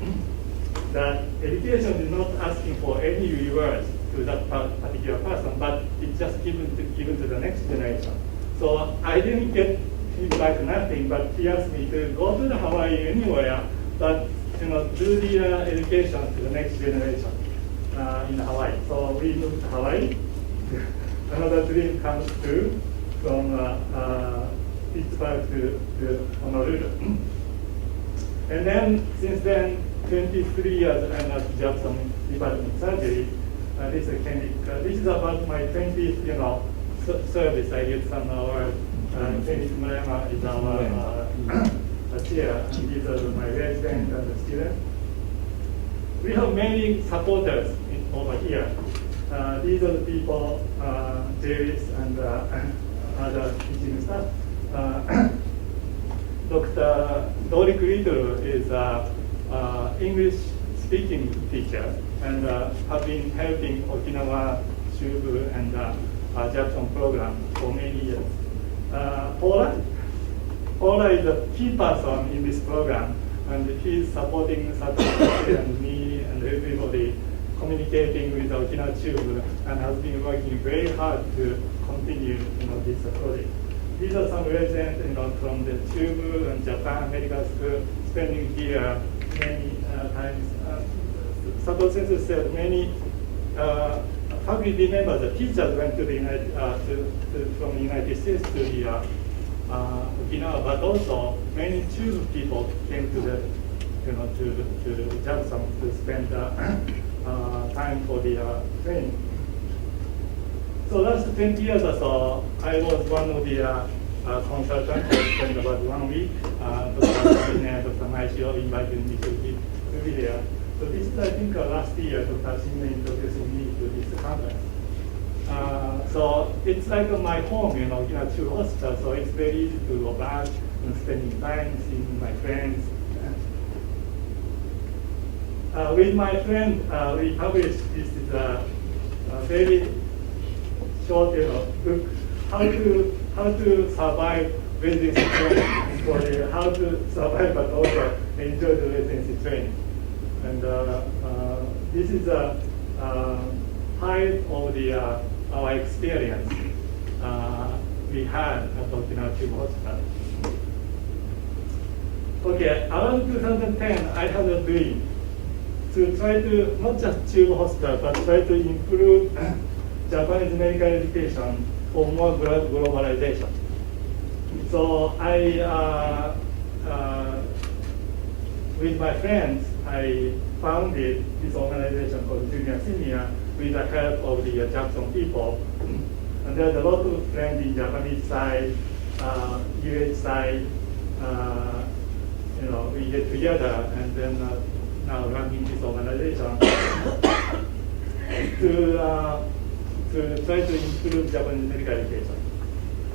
that education is not asking for any rewards to that particular person, but it's just given to the next generation. So I didn't get feedback, nothing, but he asked me to go to the Hawaii anywhere, but do the education to the next generation in Hawaii. So we moved to Hawaii. Another dream comes true from Pittsburgh to Honolulu. And then, since then, 23 years I'm at Jackson Department of Surgery. This is about my 20th, service. I get some award. Dennis Murayama is our chair, and these are my residents and the students. We have many supporters over here. These are the people, Jerry's and other teaching staff. Dr. Doric Riddle is an English-speaking teacher and have been helping Okinawa UH-Chubu and Jackson program for many years. Paula is a key person in this program, and he's supporting Satoshi and me and everybody communicating with Okinawa UH-Chubu, and has been working very hard to continue this project. These are some residents from the UH-Chubu and Japan Medical School spending here many times. Satoshi Sensei said many faculty members, the teachers went to the from the United States to the Okinawa, but also many UH-Chubu people came to the to Jackson to spend time for the training. So last 20 years or so, I was one of the consultants. I spent about 1 week. Dr. Maeshiro invited me to be there. So this is, I think, last year, Dr. Shinne introducing me to this conference. So it's like my home, UH Hospital, so it's very easy to go back and spending time, seeing my friends. With my friend, we published this very short book, how to survive residency training, for how to survive but also enjoy the residency training. And this is a part of our experience we had at Okinawa UH Hospital. Okay, around 2010, I had a dream to try to not just UH Hospital, but try to improve Japanese medical education for more globalization. So with my friends, I founded this organization called Junior Senior with the help of the Jackson people. And there's a lot of friends in Japanese side, UH side, we get together and then now running this organization to try to improve Japanese medical education.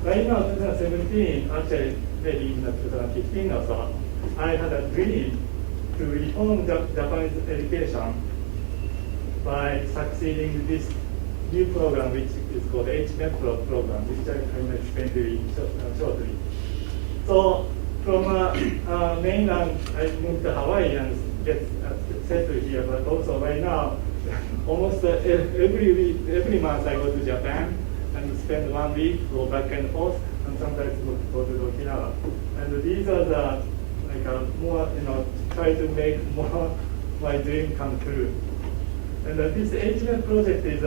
Right now, 2017, actually maybe in 2015 or so, I had a dream to reform Japanese education by succeeding with this new program, which is called H-MEP program, which I will explain to you shortly. So from mainland, I moved to Hawaii and get settled here, but also right now, almost every month I go to Japan and spend 1 week, go back and forth, and sometimes go to Okinawa. And these are the more, try to make more my dream come true. And this HMEP project is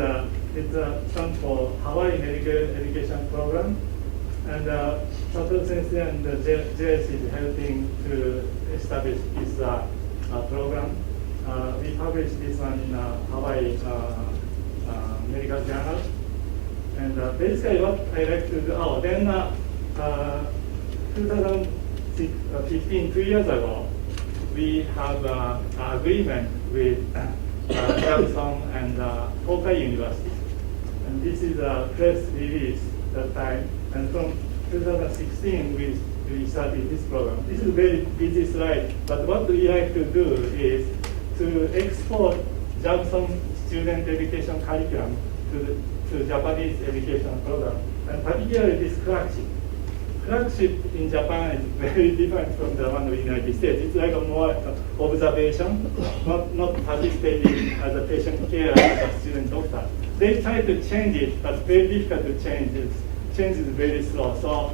stand for Hawaii Medical Education Program. And Sato Sensei and the JS is helping to establish this program. We published this one in Hawaii Medical Journal. And basically what I like to do, then 2015, 2 years ago, we have an agreement with Jackson and Tokai University. And this is a press release that time. And from 2016, we started this program. This is a very busy slide, but what we like to do is to export Jackson student education curriculum to Japanese education program, and particularly this clerkship. Clerkship in Japan is very different from the one in the United States. It's like a more observation, not participating as a patient care as a student doctor. They try to change it, but very difficult to change it. Change is very slow. So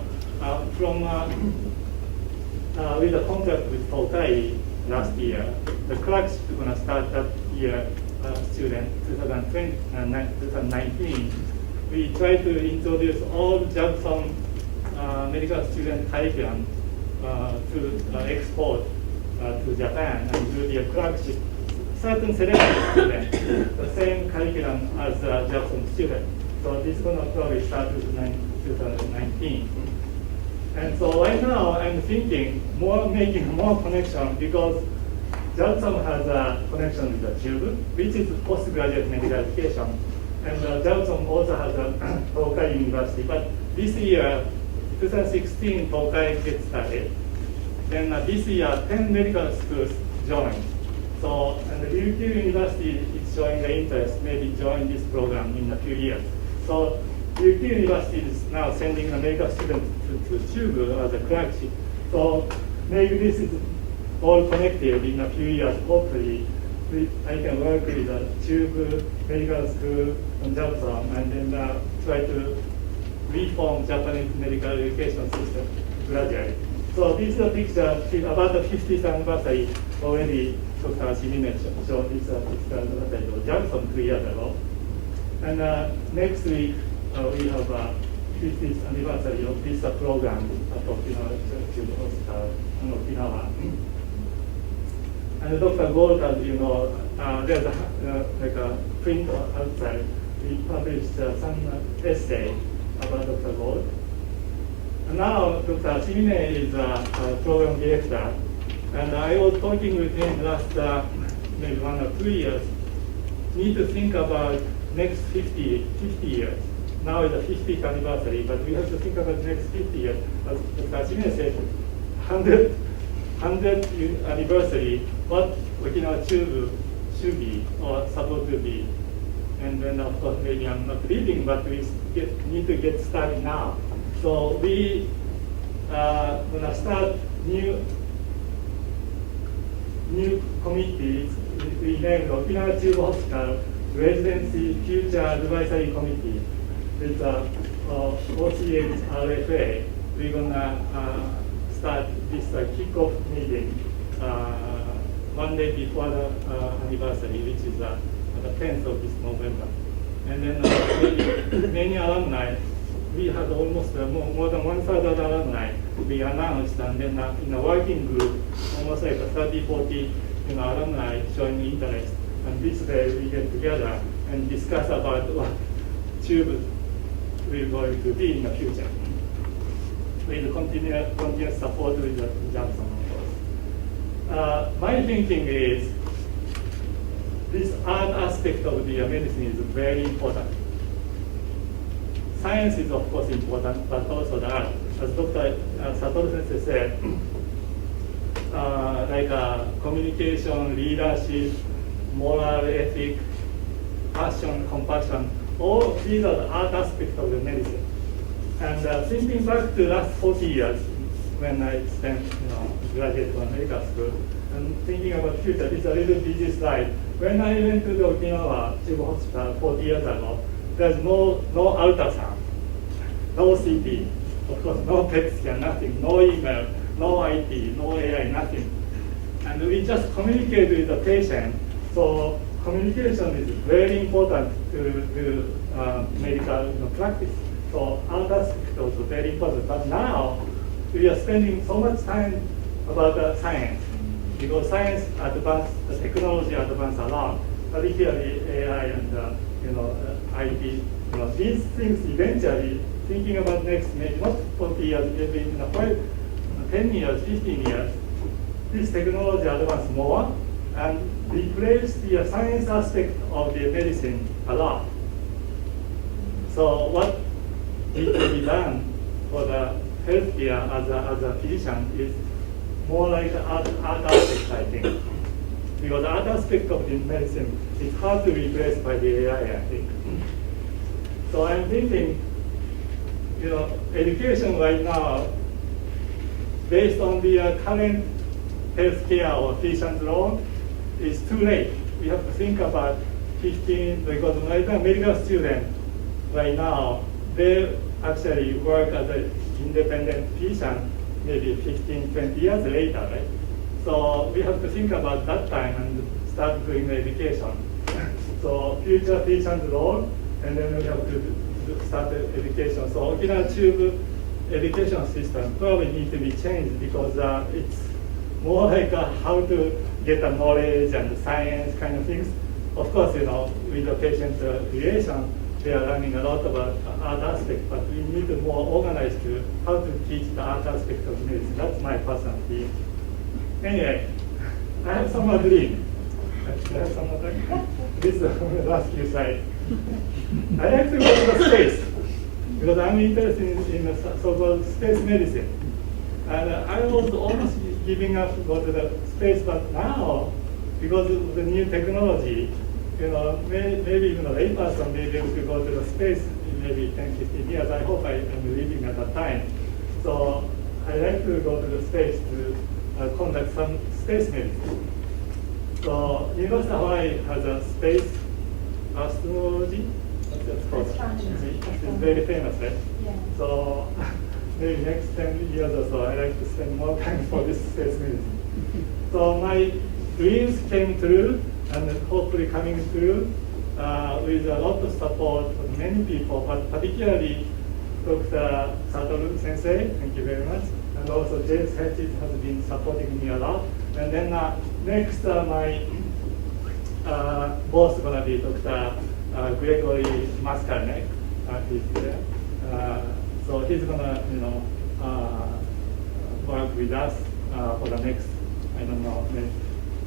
with a contract with Tokai last year, the clerkship is going to start that year, student 2019. We try to introduce all Jackson medical student curriculum to export to Japan and do the clerkship. Certain selected students, the same curriculum as Jackson student. So this is going to probably start 2019. And so right now I'm thinking making more connection because Jackson has a connection with the UH-Chubu, which is postgraduate medical education. And Jackson also has a Tokai University. But this year, 2016, Tokai gets started. Then this year, 10 medical schools joined. So, and the UH University is showing the interest, maybe join this program in a few years. So, UH University is now sending a medical student to UH-Chubu as a clerkship. So, maybe this is all connected in a few years. Hopefully, I can work with the UH-Chubu Medical School and Jackson, and then try to reform Japanese medical education system gradually. So this is a picture about the 50th anniversary already. Dr. Shimine showed this 50th anniversary of Jackson 2 years ago. And next week we have 50th anniversary of this program at Okinawa Children's Hospital in Okinawa. And Dr. Gold, as you know, there's a print outside. We published some essay about Dr. Gold. And now Dr. Shimine is a program director. And I was talking with him last maybe 1 or 2 years. Need to think about next 50 years. Now is the 50th anniversary, but we have to think about the next 50 years. As Dr. Shimine said, 100th anniversary, what Okinawa Chubu should be or supposed to be. And then of course maybe I'm not leaving, but we need to get started now. So we are gonna start new committees. We named Okinawa Chubu Hospital Residency Future Advisory Committee. With OCH RFA, we're gonna start this kickoff meeting 1 day before the anniversary, which is the 10th of this November. And then many alumni, we had almost more than 1,000 alumni be announced, and then in a working group, almost like 30, 40 alumni showing interest. And this way we get together and discuss about what Tube will going to be in the future. With continuous support with Johnson, of course. My thinking is this art aspect of the medicine is very important. Science is of course important, but also the art. As Dr. Satoru Sensei said, like communication, leadership, moral ethic, passion, compassion, all these are the art aspects of the medicine. And thinking back to the last 40 years, when I spent, graduate from medical school, and thinking about future, this is a little busy slide. When I went to the Okinawa Chubu Hospital 40 years ago, there's no ultrasound, no CT, of course, no PET scan, nothing, no email, no IT, no AI, nothing. And we just communicate with the patient. So communication is very important to medical practice. So art aspect is also very important. But now we are spending so much time about science, because science advanced, the technology advanced a lot, particularly AI and IT. These things eventually, thinking about next, maybe not 40 years, maybe in 10 years, 15 years, this technology advanced more and replace the science aspect of the medicine a lot. So what needs to be done for the healthcare as a physician is more like art aspect, I think. Because the art aspect of the medicine is hard to replace by the AI, I think. So I'm thinking, education right now, based on the current healthcare or physician's role, is too late. We have to think about 15, because right now medical students right now, they actually work as an independent physician maybe 15, 20 years later, right? So we have to think about that time and start doing the education. So future physician's role, and then we have to start the education. So Okinawa Chubu education system probably needs to be changed, because it's more like how to get the knowledge and the science kind of things. Of course, with the patient relation, they are learning a lot about art aspect, but we need to more organized to how to teach the art aspect of medicine. That's my personal view. Anyway, I have some more dream. I have some more dream. This is the last few slides. I like to go to the space, because I'm interested in the so-called space medicine. And I was almost giving up to go to the space, but now, because of the new technology, maybe even a layperson may be able to go to the space in maybe 10, 15 years. I hope I am living at that time. So I like to go to the space to conduct some space medicine. So University of Hawaii has a space astronomy. What's that called? Astronomy. It's very famous, right? Yeah. So maybe next 10 years or so, I like to spend more time for this space medicine. So my dreams came true, and hopefully coming through with a lot of support from many people, but particularly Dr. Satoru Sensei, thank you very much, and also James Hedges has been supporting me a lot. And then next, my boss is going to be Dr. Gregory Maskarnek, he's there. So he's going to, work with us for the next, I don't know, maybe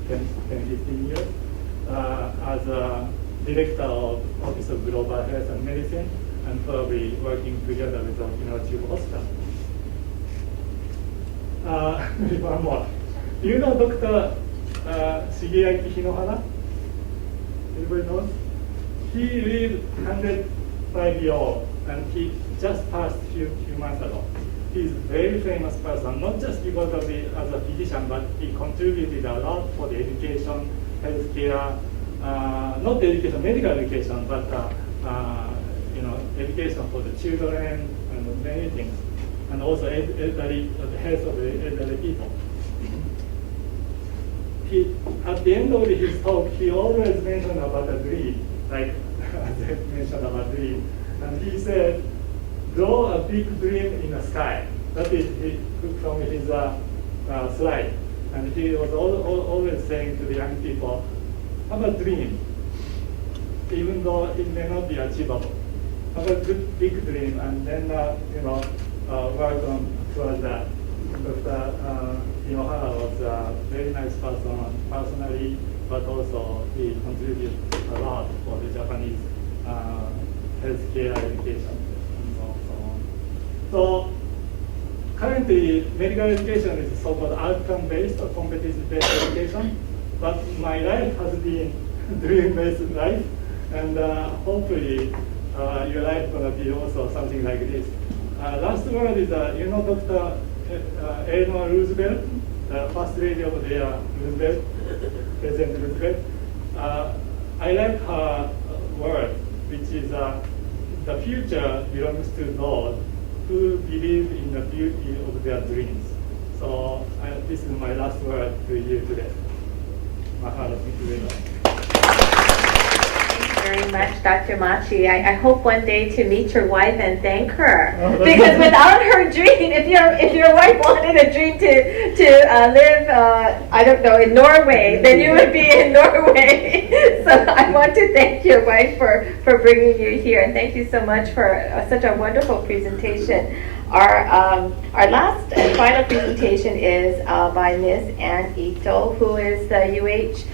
10, 15 years. As a director of Office of Global Health and Medicine, and probably working together with the Okinawa Chubu Hospital. Maybe one more. Do you know Dr. Shigeaki Hinohara? Everybody knows? He lived 105-year-old, and he just passed few months ago. He's a very famous person, not just because of as a physician, but he contributed a lot for the education, healthcare, not education, medical education, but education for the children and many things, and also elderly, the health of the elderly people. At the end of his talk, he always mentioned about a dream, like I mentioned about dream, and he said, draw a big dream in the sky. That is from his slide. And he was always saying to the young people, have a dream, even though it may not be achievable. Have a good, big dream, and then, work on towards that. Dr. Inohara was a very nice person personally, but also he contributed a lot for the Japanese healthcare education and so on. So currently, medical education is so-called outcome-based or competence-based education, but my life has been dream-based life, and hopefully your life will be also something like this. Last word is, Dr. Eleanor Roosevelt, the first lady of the Roosevelt, President Roosevelt. I like her word, which is the future belongs to those who believe in the beauty of their dreams. So this is my last word to you today. Mahalo, thank you very much. Thank you very much, Dr. Machi. I hope one day to meet your wife and thank her, because without her dream, if your wife wanted a dream to live, I don't know, in Norway, then you would be in Norway. So I want to thank your wife for bringing you here, and thank you so much for such a wonderful presentation. Our last and final presentation is by Ms. Ann Ito, who is the UH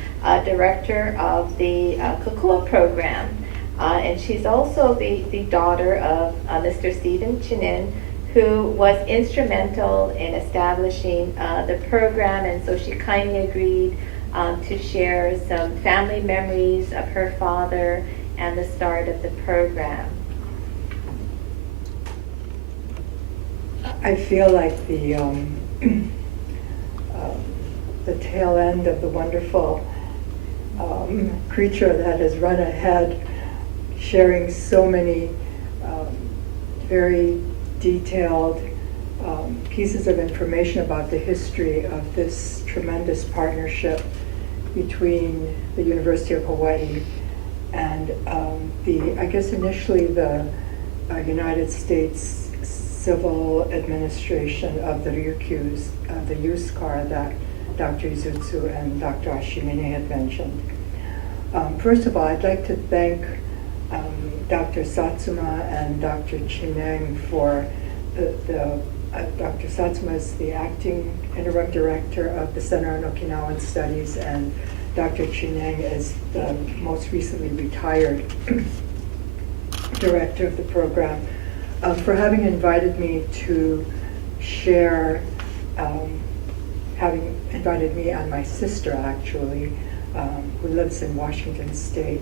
Director of the Kukua program. And she's also the daughter of Mr. Stephen Chinin, who was instrumental in establishing the program, and so she kindly agreed to share some family memories of her father and the start of the program. I feel like the tail end of the wonderful creature that has run ahead, sharing so many very detailed pieces of information about the history of this tremendous partnership between the University of Hawaii and I guess initially the United States Civil Administration of the Ryukyus, the USCAR that Dr. Izutsu and Dr. Ashimine had mentioned. First of all, I'd like to thank Dr. Satsuma and Dr. Chineng for Dr. Satsuma is the acting interim director of the Center on Okinawan Studies, and Dr. Chineng is the most recently retired director of the program. For having invited me to share, having invited me and my sister actually, who lives in Washington State,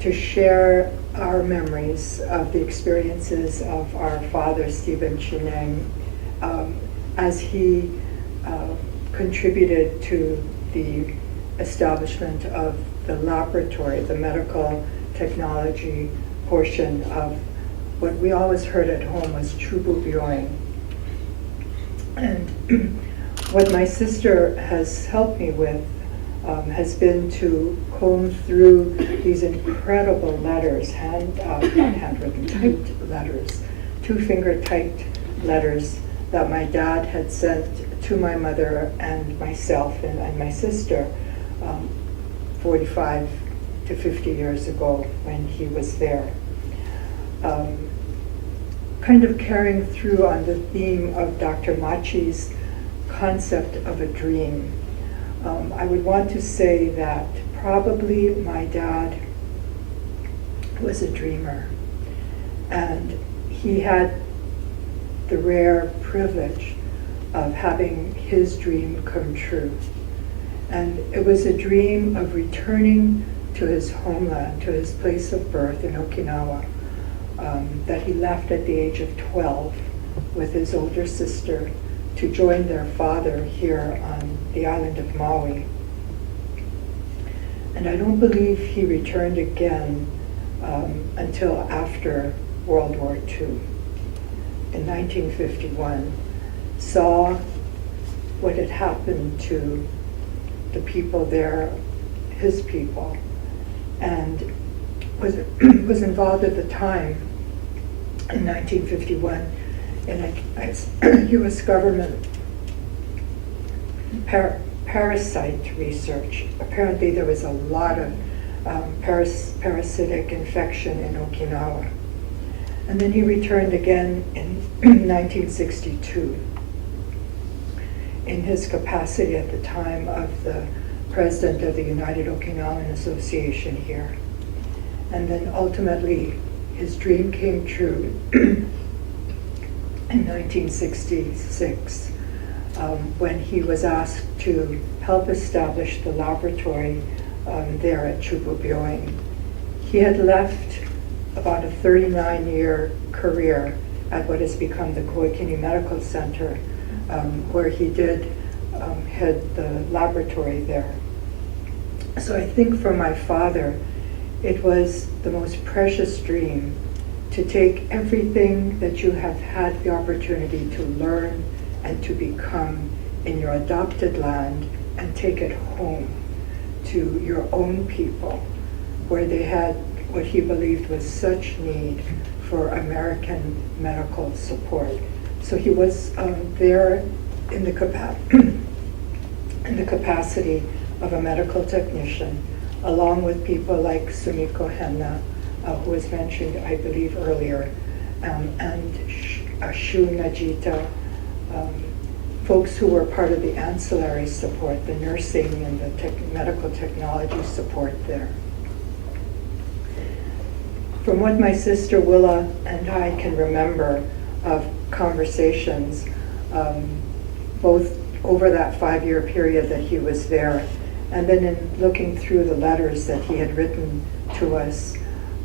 to share our memories of the experiences of our father, Stephen Chineng, as he contributed to the establishment of the laboratory, the medical technology portion of what we always heard at home was Chubu Byoin. And what my sister has helped me with has been to comb through these incredible letters, not handwritten, typed letters, two-finger typed letters that my dad had sent to my mother and myself and my sister 45 to 50 years ago when he was there. Kind of carrying through on the theme of Dr. Machi's concept of a dream. I would want to say that probably my dad was a dreamer, and he had the rare privilege of having his dream come true. And it was a dream of returning to his homeland, to his place of birth in Okinawa, that he left at the age of 12 with his older sister to join their father here on the island of Maui. And I don't believe he returned again until after World War II. In 1951, saw what had happened to the people there, his people, and was involved at the time in 1951 in U.S. government parasite research. Apparently there was a lot of parasitic infection in Okinawa. And then he returned again in 1962 in his capacity at the time of the president of the United Okinawan Association here. And then ultimately his dream came true in 1966 when he was asked to help establish the laboratory there at Chubu Byoing. He had left about a 39-year career at what has become the Koikini Medical Center, where he did head the laboratory there. So I think for my father, it was the most precious dream to take everything that you have had the opportunity to learn and to become in your adopted land and take it home to your own people, where they had what he believed was such need for American medical support. So he was there in the capacity of a medical technician, along with people like Sumiko Henna, who was mentioned, I believe, earlier, and Shu Najita, folks who were part of the ancillary support, the nursing and the medical technology support there. From what my sister Willa and I can remember of conversations, both over that 5-year period that he was there, and then in looking through the letters that he had written to us,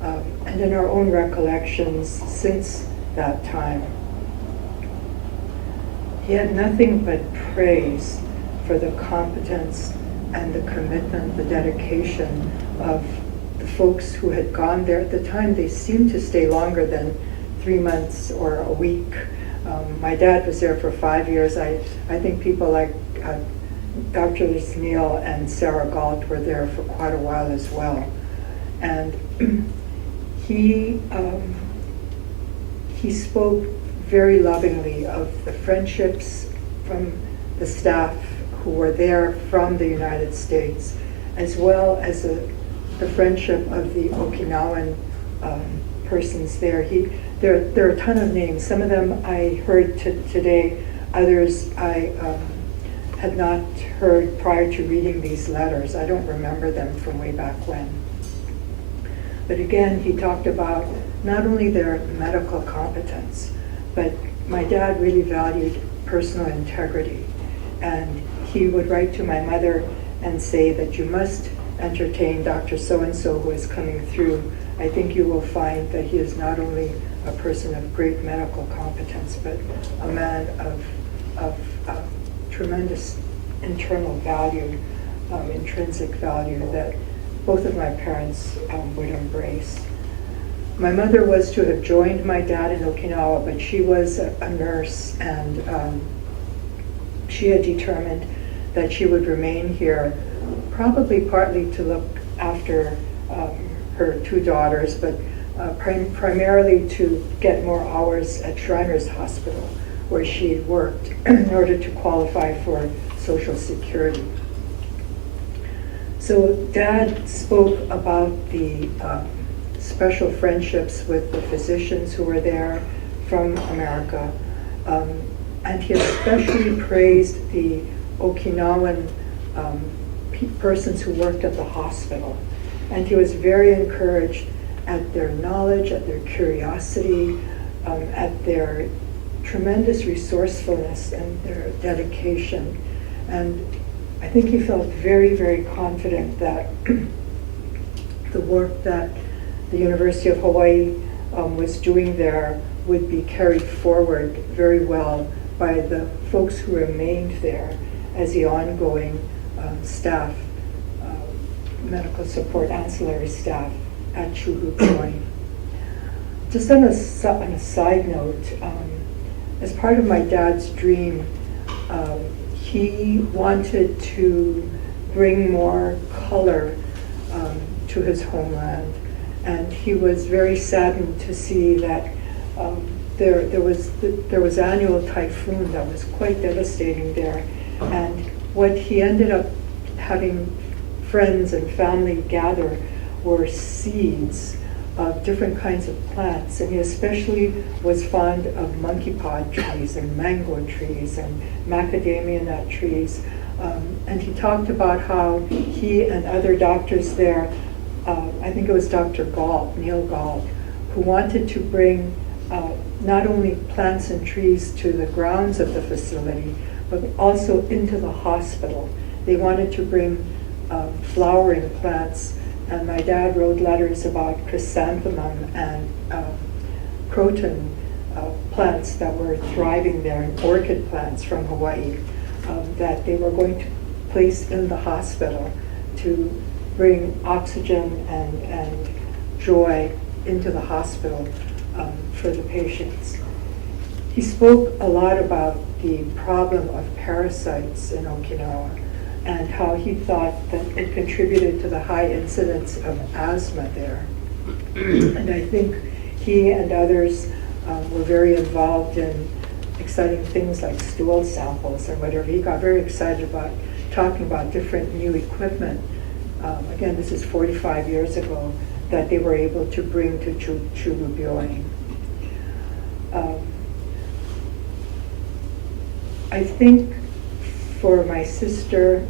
and in our own recollections since that time, he had nothing but praise for the competence and the commitment, the dedication of the folks who had gone there. At the time, they seemed to stay longer than 3 months or a week. My dad was there for 5 years. I think people like Drs. Neil and Sarah Galt were there for quite a while as well. And he spoke very lovingly of the friendships from the staff who were there from the United States, as well as the friendship of the Okinawan persons there. There are a ton of names. Some of them I heard today, others I had not heard prior to reading these letters. I don't remember them from way back when. But again, he talked about not only their medical competence, but my dad really valued personal integrity. And he would write to my mother and say that you must entertain Dr. So-and-so who is coming through. I think you will find that he is not only a person of great medical competence, but a man of tremendous internal value, intrinsic value that both of my parents would embrace. My mother was to have joined my dad in Okinawa, but she was a nurse, and she had determined that she would remain here, probably partly to look after her 2 daughters, but primarily to get more hours at Shriners Hospital, where she worked in order to qualify for Social Security. So Dad spoke about the special friendships with the physicians who were there from America, and he especially praised the Okinawan persons who worked at the hospital. And he was very encouraged at their knowledge, at their curiosity, at their tremendous resourcefulness and their dedication. And I think he felt very, very confident that the work that the University of Hawaii was doing there would be carried forward very well by the folks who remained there as the ongoing staff, medical support ancillary staff at Chubu Byoing. Just on a side note, as part of my dad's dream, he wanted to bring more color to his homeland, and he was very saddened to see that there was annual typhoon that was quite devastating there, and what he ended up having friends and family gather were seeds of different kinds of plants, and he especially was fond of monkey pod trees and mango trees and macadamia nut trees. And he talked about how he and other doctors there, I think it was Dr. Galt, Neil Galt, who wanted to bring not only plants and trees to the grounds of the facility, but also into the hospital. They wanted to bring flowering plants, and my dad wrote letters about chrysanthemum and croton plants that were thriving there, and orchid plants from Hawaii, that they were going to place in the hospital to bring oxygen and joy into the hospital for the patients. He spoke a lot about the problem of parasites in Okinawa and how he thought that it contributed to the high incidence of asthma there. And I think he and others were very involved in exciting things like stool samples or whatever. He got very excited about talking about different new equipment. Again, this is 45 years ago, that they were able to bring to Chubu Byoin. I think for my sister,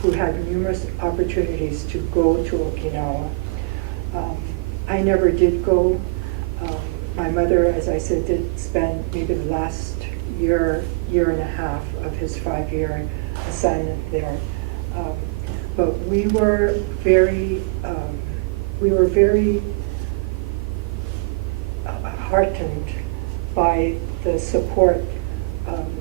who had numerous opportunities to go to Okinawa, I never did go. My mother, as I said, did spend maybe the last year and a half of his 5-year assignment there. But we were very heartened by the support,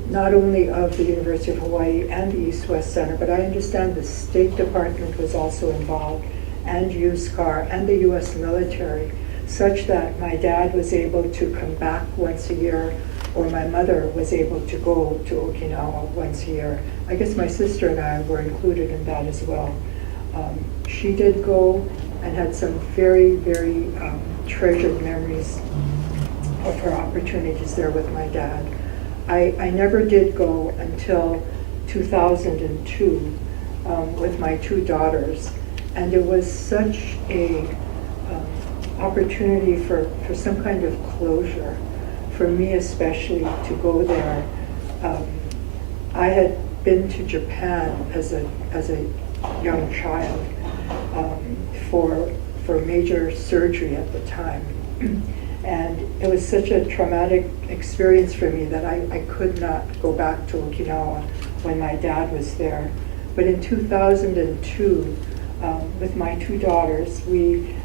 not only of the University of Hawaii and the East-West Center, but I understand the State Department was also involved, and USCAR, and the US military, such that my dad was able to come back once a year, or my mother was able to go to Okinawa once a year. I guess my sister and I were included in that as well. She did go and had some very, very treasured memories of her opportunities there with my dad. I never did go until 2002 with my 2 daughters, and it was such a opportunity for some kind of closure, for me especially, to go there. I had been to Japan as a young child for major surgery at the time. And it was such a traumatic experience for me that I could not go back to Okinawa when my dad was there. But in 2002, with my 2 daughters, we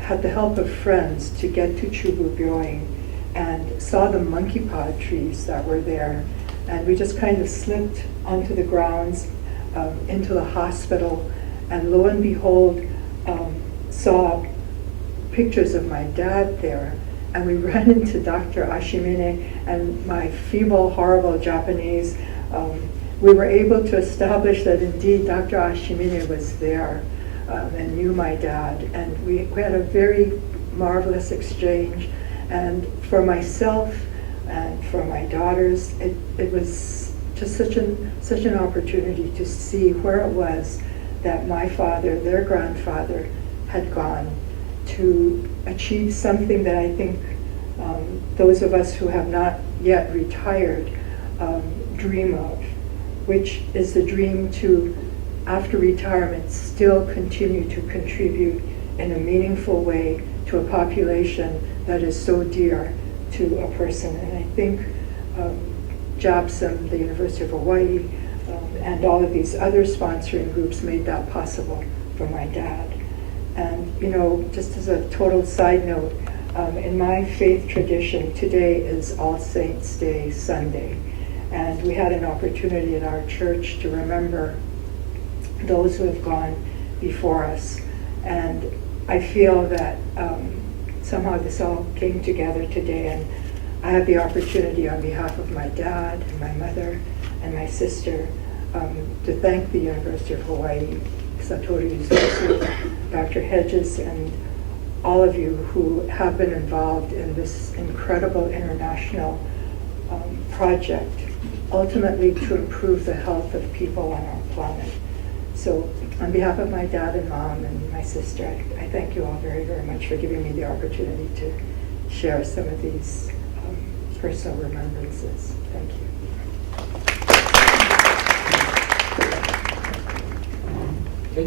had the help of friends to get to Chubu Byoin and saw the monkey pod trees that were there. And we just kind of slipped onto the grounds, into the hospital, and lo and behold, saw pictures of my dad there. And we ran into Dr. Ashimine, and my feeble, horrible Japanese, we were able to establish that indeed Dr. Ashimine was there and knew my dad. And we had a very marvelous exchange. And for myself and for my daughters, it was just such an opportunity to see where it was that my father, their grandfather, had gone to achieve something that I think those of us who have not yet retired dream of, which is the dream to, after retirement, still continue to contribute in a meaningful way to a population that is so dear to a person. And I think JAPSM, the University of Hawaii, and all of these other sponsoring groups made that possible for my dad. And, you know, just as a total side note, in my faith tradition, today is All Saints' Day, Sunday. And we had an opportunity in our church to remember those who have gone before us. And I feel that somehow this all came together today, and I have the opportunity on behalf of my dad and my mother and my sister to thank the University of Hawaii, Satoru Yuzusu, Dr. Hedges, and all of you who have been involved in this incredible international project, ultimately to improve the health of people on our planet. So on behalf of my dad and mom and my sister, I thank you all very, very much for giving me the opportunity to share some of these personal remembrances. Thank you.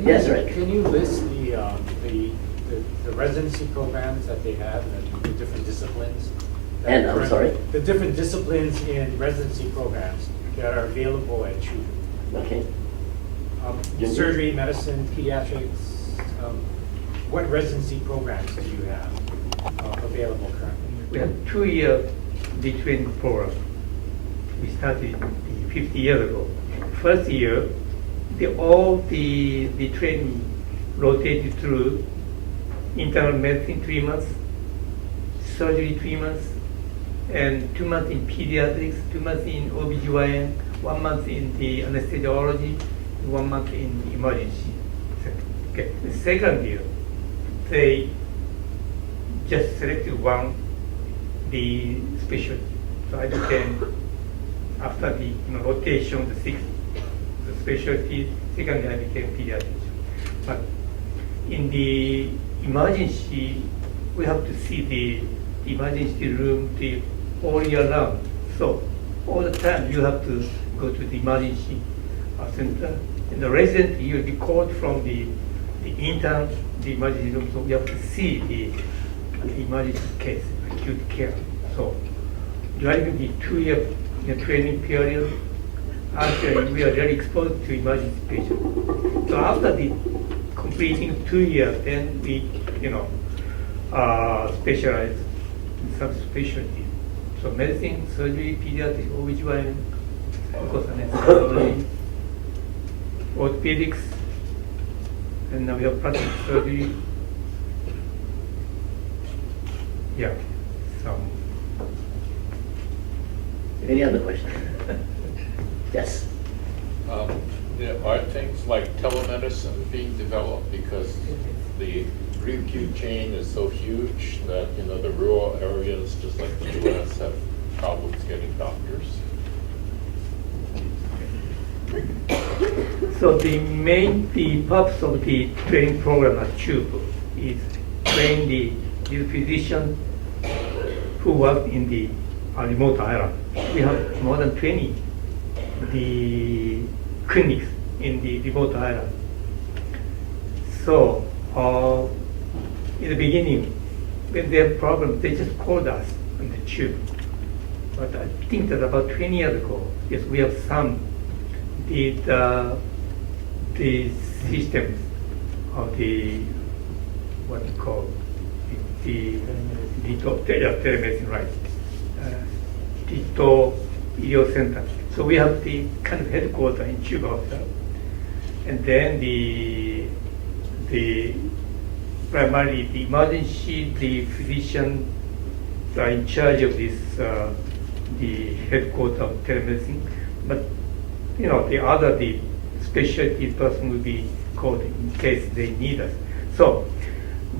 Yes, Rick. Can you list the residency programs that they have and the different disciplines? that And, are I'm current- sorry? The different disciplines in residency programs that are available at CHUBU. Okay. Ginger? Surgery, medicine, pediatrics, what residency programs do you have available currently? We have 2-year training program. We started 50 years ago. First year, all the training rotated through internal medicine 3 months, surgery 3 months, and 2 months in pediatrics, 2 months in OBGYN, 1 month in the anesthesiology, 1 month in emergency. Okay. The second year, they just selected one, the specialty. So I became, after the rotation, the specialty, second year I became pediatrician. But in the emergency, we have to see the emergency room all year round. So all the time you have to go to the emergency center. In the resident, you will be called from the intern, the emergency room, so we have to see the emergency case, acute care. So during the 2-year training period, actually we are really exposed to emergency patients. So after the completing 2 years, then we, specialize in some specialty. So medicine, surgery, pediatrics, OBGYN, of course, anesthesiology, orthopedics, and now we have plastic surgery. Yeah, some. Any other questions? Yes. Are things like telemedicine being developed because the Ryukyu chain is so huge that the rural areas, just like the U.S., have problems getting doctors? So the purpose of the training program at CHUBU is train the physicians who work in the remote island. We have more than 20 the clinics in the remote island. So in the beginning, when they have problems, they just called us on the CHUBU. But I think that about 20 years ago, yes, we have some the systems of the what you call the telemedicine, right? Digital Video Center. So we have the kind of headquarters in CHUBU hospital, and then the primarily the emergency, the physician are in charge of this the headquarters of telemedicine, but the specialty person will be called in case they need us. So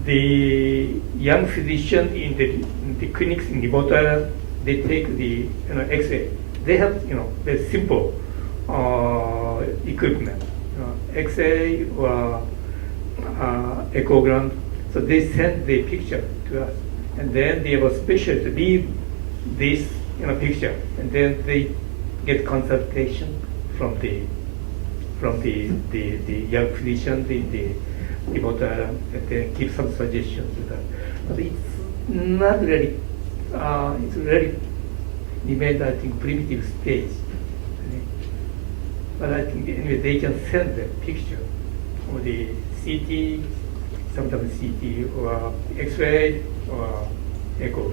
the young physician in the clinics in remote island, they take the X-ray. They have very simple equipment, X-ray or echogram. So they send the picture to us, and then they have a specialist read this picture, and then they get consultation from the young physician in the remote island, and then give some suggestions to that. But it's not really. It's really remained, I think, primitive stage. But I think anyway they can send the picture or the CT, sometimes CT or X-ray or echo.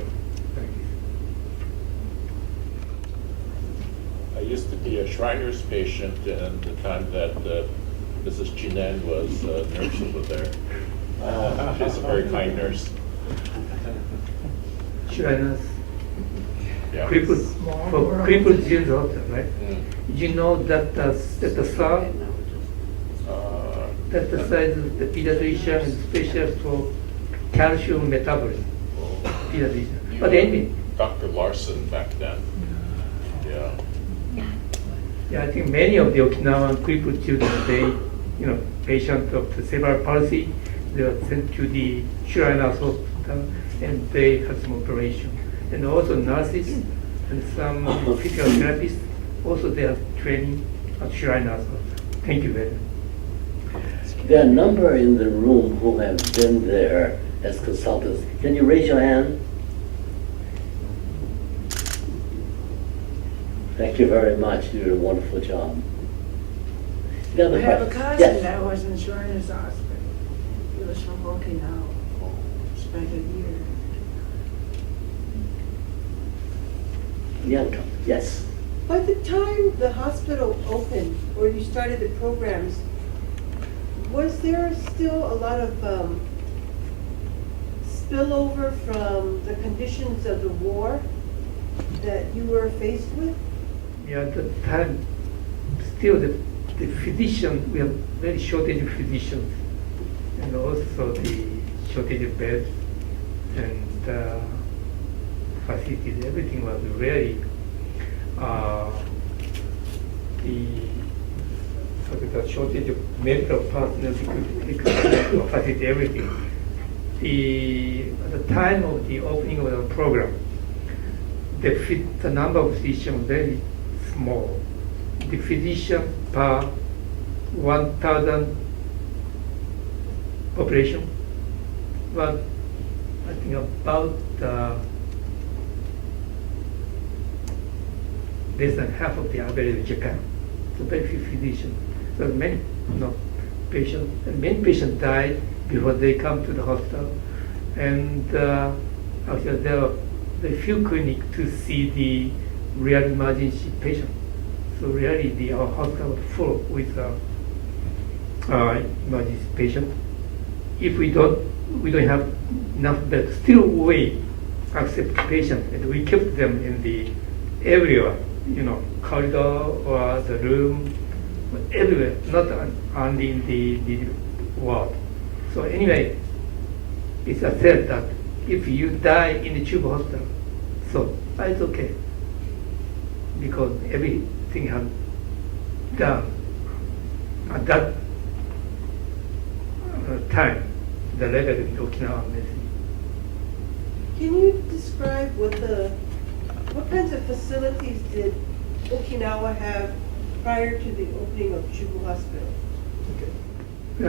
I used to be a Shriners patient in the time that Mrs. Chinen was nurse over there. She's a very kind nurse. Shriners. Yeah. Crippled children also, right? You know that the sir, that the size of the pediatrician is specialist for calcium metabolism. Oh. Pediatrician. You But know anyway, Dr. Larson back then. Yeah. yeah, I think many of the Okinawan crippled children, patients of the cerebral palsy, they were sent to the Shriners Hospital and they had some operation. And also nurses and some physical therapists, also they have training at Shriners Hospital. Thank you very much. There are a number in the room who have been there as consultants. Can you raise your hand? Thank you very much. You did a wonderful job. The other I have a question? cousin Yes. that was in Shriners Hospital. He was from Okinawa. Spent a year. Bianca, yes. By the time the hospital opened, or you started the programs, was there still a lot of spillover from the conditions of the war that you were faced with? Yeah, at the time, still the physician, we have very shortage of physicians, and also the shortage of beds and facilities. Everything was very the shortage of medical personnel to facilitate everything. At the time of the opening of the program, the number of physicians was very small. The physician per 1,000 population was, I think, about less than half of the average of Japan. So very few physicians. So many patients, and many patients died before they come to the hospital. And actually there are very few clinics to see the real emergency patient. So really our hospital was full with emergency patient. If we don't have enough beds, still we accept patients and we keep them in the area, corridor or the room, everywhere, not only in the ward. So anyway, it's said that if you die in the Chubu hospital, so it's okay, because everything has done at that time, the level in Okinawa medicine. Can you describe what kinds of facilities did Okinawa have prior to the opening of Chubu Hospital? I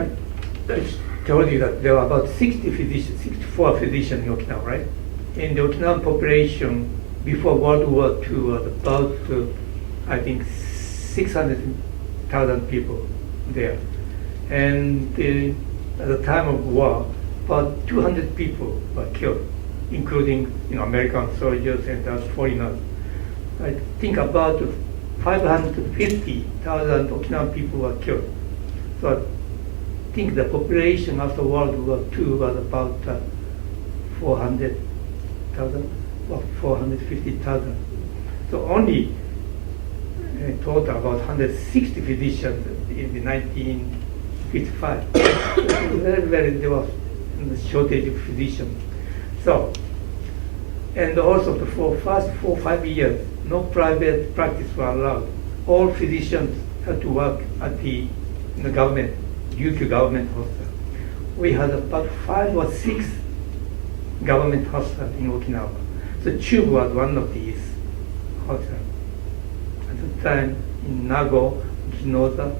told you that there were about 64 physicians in Okinawa, right? And the Okinawan population before World War II was about, I think, 600,000 people there. And at the time of war, about 200 people were killed, including American soldiers and foreigners. I think about 550,000 Okinawan people were killed. So I think the population after World War II was about 400,000 or 450,000. So only in total about 160 physicians in the 1955. There was a shortage of physicians. So, and also for first 4 or 5 years, no private practice were allowed. All physicians had to work at the government, UH government hospital. We had about 5 or 6 government hospitals in Okinawa. So Chubu was one of these hospitals. At the time in Nago, Ginoza,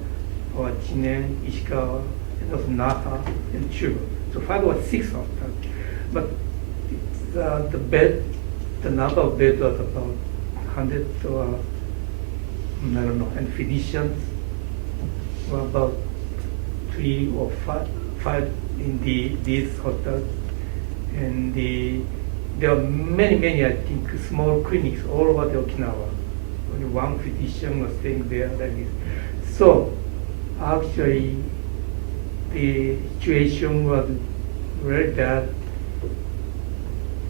or Chinen, Ishikawa, and also Naha and Chubu. So 5 or 6 hospitals. But the number of beds was about 100 or I don't know, and physicians were about 3 or 5 in these hospitals. And there are many, I think, small clinics all over the Okinawa. Only one physician was staying there like this. So actually, the situation was very bad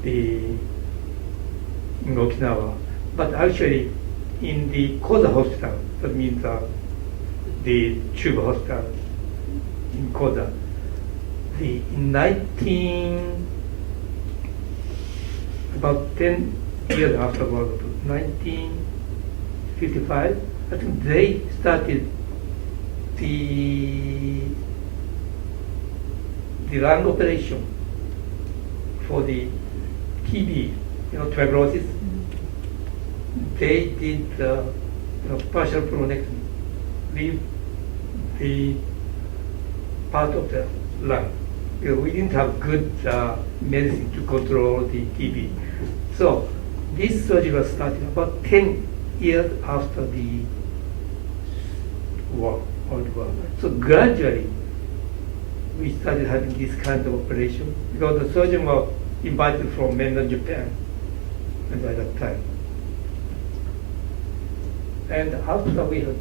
in Okinawa. But actually, in the Koza hospital, that means the Chubu hospital in Koza, about 10 years after World War II, 1955, I think they started the lung operation for the TB, tuberculosis. They did partial pulmonectomy, leave the part of the lung. We didn't have good medicine to control the TB. So this surgery was started about 10 years after the World War. So gradually, we started having this kind of operation because the surgeon was invited from mainland Japan at that time. And after we had,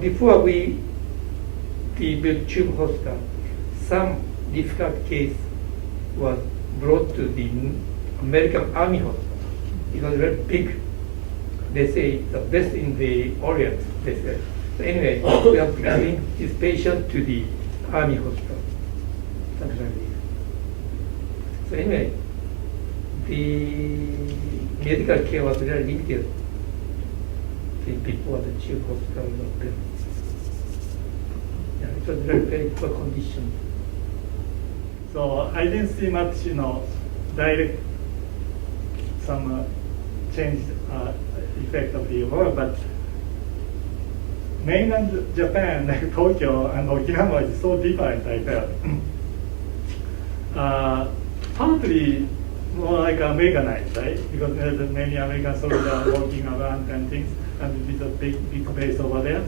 before we built Chubu Hospital, some difficult case was brought to the American Army Hospital. It was very big. They say the best in the Orient, they said. So anyway, we have to bring this patient to the Army Hospital, something like this. So anyway, the medical care was very limited before the Chubu Hospital was built. Yeah, it was very poor condition. So I didn't see much, direct some change effect of the war, but mainland Japan, like Tokyo and Okinawa, is so different, I felt. Partly more like Americanized, right? Because there's many American soldiers walking around and things, and it's a big base over there.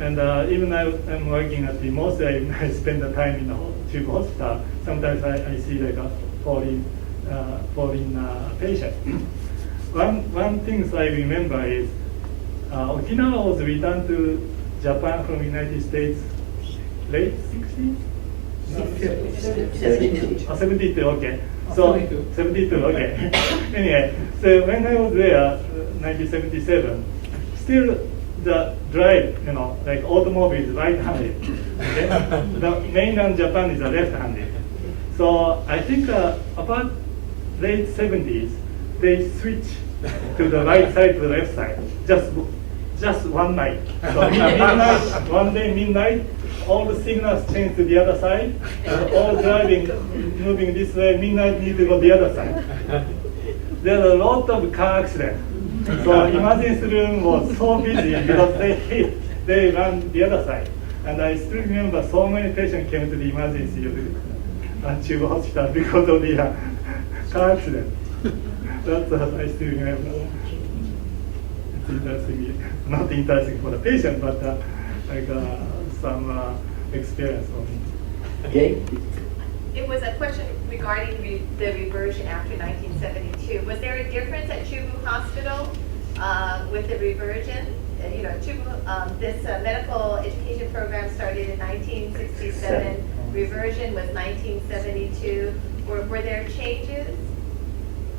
And even I'm working at the most, I spend the time in the Chubu Hospital. Sometimes I see like a foreign patient. One thing I remember is Okinawa was returned to Japan from the United States late 60s? 72. 72, okay. So 72, okay. Anyway, so when I was there, 1977, still the drive, like automobile is right-handed. Okay? The mainland Japan is left-handed. So I think about late 70s, they switched to the right side to the left side, just one night. So midnight, one day midnight, all the signals change to the other side, and all driving, moving this way, midnight need to go the other side. There are a lot of car accidents. So emergency room was so busy because they ran the other side. And I still remember so many patients came to the emergency of the Chubu Hospital because of the car accident. That's what I still remember. It's interesting, not interesting for the patient, but some experience for me. Okay? It was a question regarding the reversion after 1972. Was there a difference at Chubu Hospital with the reversion? Chubu, this medical education program started in 1967. Reversion was 1972. Were there changes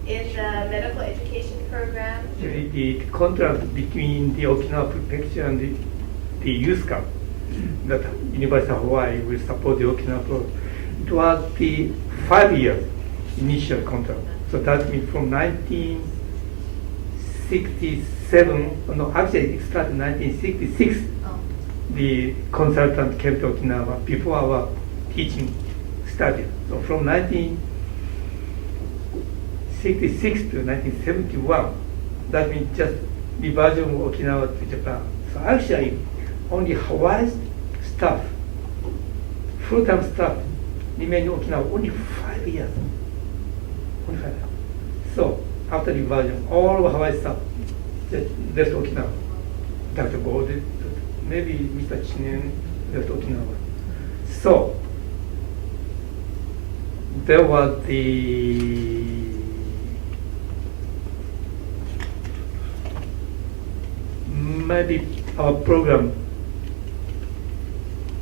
in the medical education program? The contract between the Okinawa Prefecture and the youth camp, that University of Hawaii will support the Okinawa program. It was the 5-year initial contract. So that means from 1967, no, actually it started in 1966. Oh. The consultant came to Okinawa before our teaching started. So from 1966 to 1971, that means just the version of Okinawa to Japan. So actually, only Hawaii staff, full-time staff, remained in Okinawa only 5 years. Only 5 years. So after the invasion, all of Hawaii staff just left Okinawa. Dr. Gold, maybe Mr. Chinen left Okinawa. So there was maybe our program.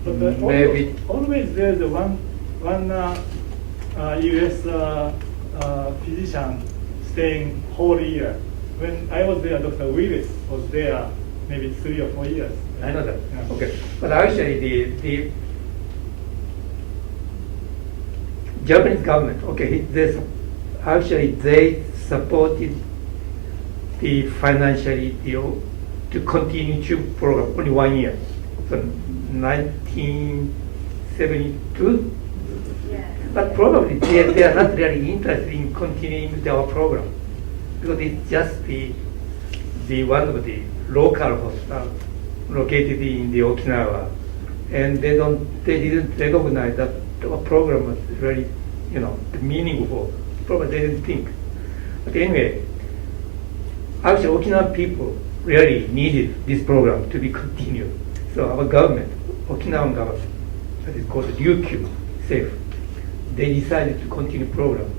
But Maybe. always there's one U.S. Physician staying whole year. When I was there, Dr. Willis was there maybe 3 or 4 years. I know that. Yeah. Okay, but actually Japanese government, okay, this, actually they supported the financially to continue CHUBU program only 1 year. So 1972, but probably they are not really interested in continuing with our program because it's just the one of the local hospital located in the Okinawa, and they didn't recognize that our program was very, meaningful. Probably they didn't think. But anyway, actually Okinawan people really needed this program to be continued. So our government, Okinawan government, that is called the UH-Chubu, safe, they decided to continue program.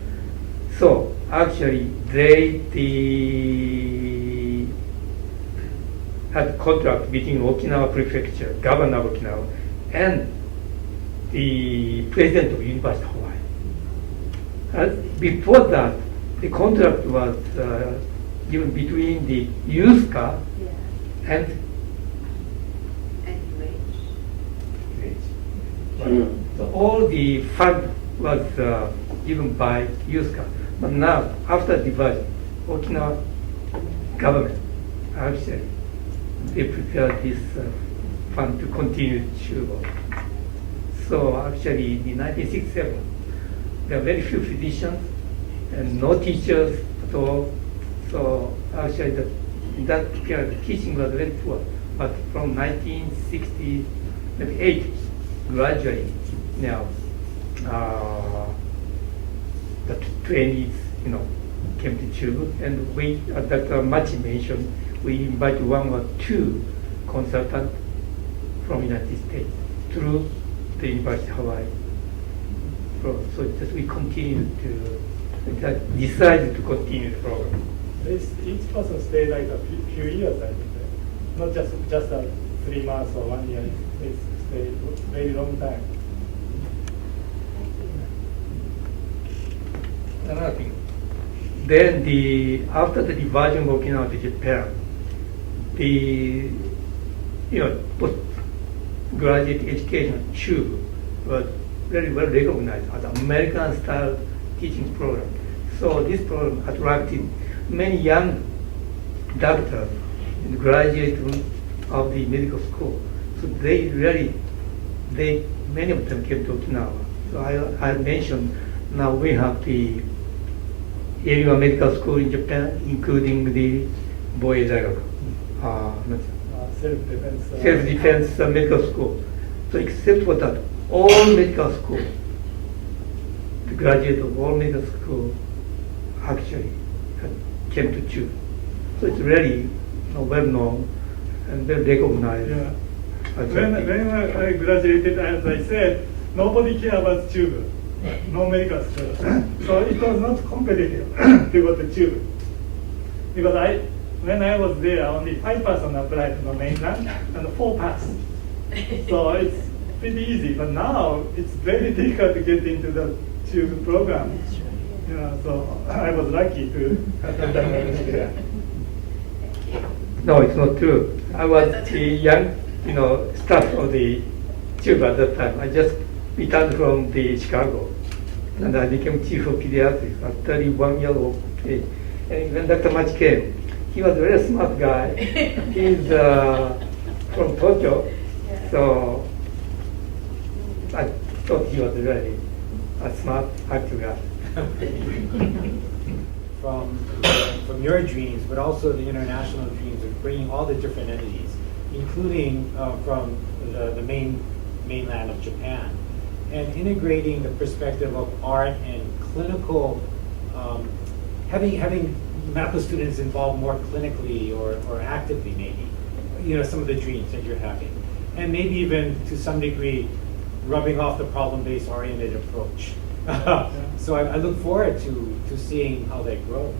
So actually they had contract between Okinawa Prefecture, Governor of Okinawa, and the President of University of Hawaii. Before that, the contract was given between the USCA and so all the fund was given by USCA. But now, after division, Okinawa government actually they prepared this fund to continue CHUBU. So actually, in 1967, there were very few physicians and no teachers at all. So actually, in that period, the teaching was very poor. But from 1968, gradually now the trainees, came to CHUBU, and we, as Dr. Machi mentioned, we invite 1 or 2 consultants from United States through the University of Hawaii. So just we continue to decided to continue the program. Each person stay like a few years, I think. Not just 3 months or 1 year. They stay very long time. Another thing. Then after the division of Okinawa to Japan, the postgraduate education CHUBU was very well recognized as an American style teaching program. So this program attracted many young doctors and graduates of the medical school. So many of them came to Okinawa. So I mentioned now we have the Area Medical School in Japan, including the Boei Daigaku, self-defense medical school. So except for that, all medical school, the graduate of all medical school actually came to CHUBU. So it's really well known and well recognized. Yeah. When I graduated, as I said, nobody cared about CHUBU, no medical school. So it was not competitive to go to CHUBU. Because when I was there, only 5% applied to the mainland and 4 passed. So it's pretty easy, but now it's very difficult to get into the CHUBU program. So I was lucky to attend that. No, it's not true. I was a young, staff of the CHUBU at that time. I just returned from the Chicago, and I became chief of pediatrics at 31 years old age. And when Dr. Machi came, he was a very smart guy. He's from Tokyo, so I thought he was really a smart, active guy. From your dreams, but also the international dreams of bringing all the different entities, including from the mainland of Japan, and integrating the perspective of art and clinical, having medical students involved more clinically or actively, maybe, some of the dreams that you're having, and maybe even to some degree rubbing off the problem-based oriented approach. So I look forward to seeing how that grows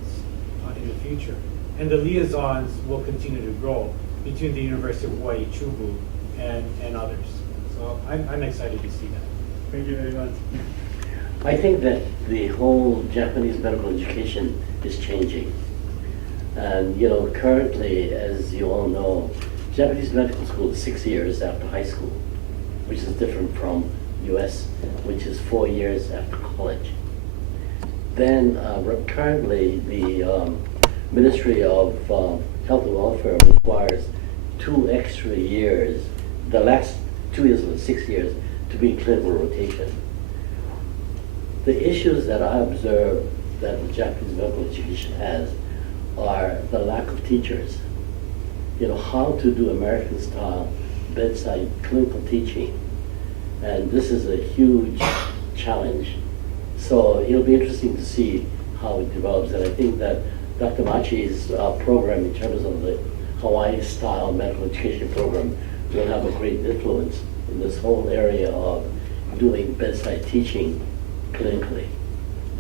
in the future. And the liaisons will continue to grow between the University of Hawaii, CHUBU, and others. So I'm excited to see that. Thank you very much. I think that the whole Japanese medical education is changing. And currently, as you all know, Japanese medical school is 6 years after high school, which is different from U.S., which is 4 years after college. Then currently the Ministry of Health and Welfare requires 2 extra years, the last 2 years of the 6 years, to be in clinical rotation. The issues that I observe that the Japanese medical education has are the lack of teachers. You know, how to do American style bedside clinical teaching. And this is a huge challenge. So it'll be interesting to see how it develops. And I think that Dr. Machi's program in terms of the Hawaii style medical education program will have a great influence in this whole area of doing bedside teaching clinically,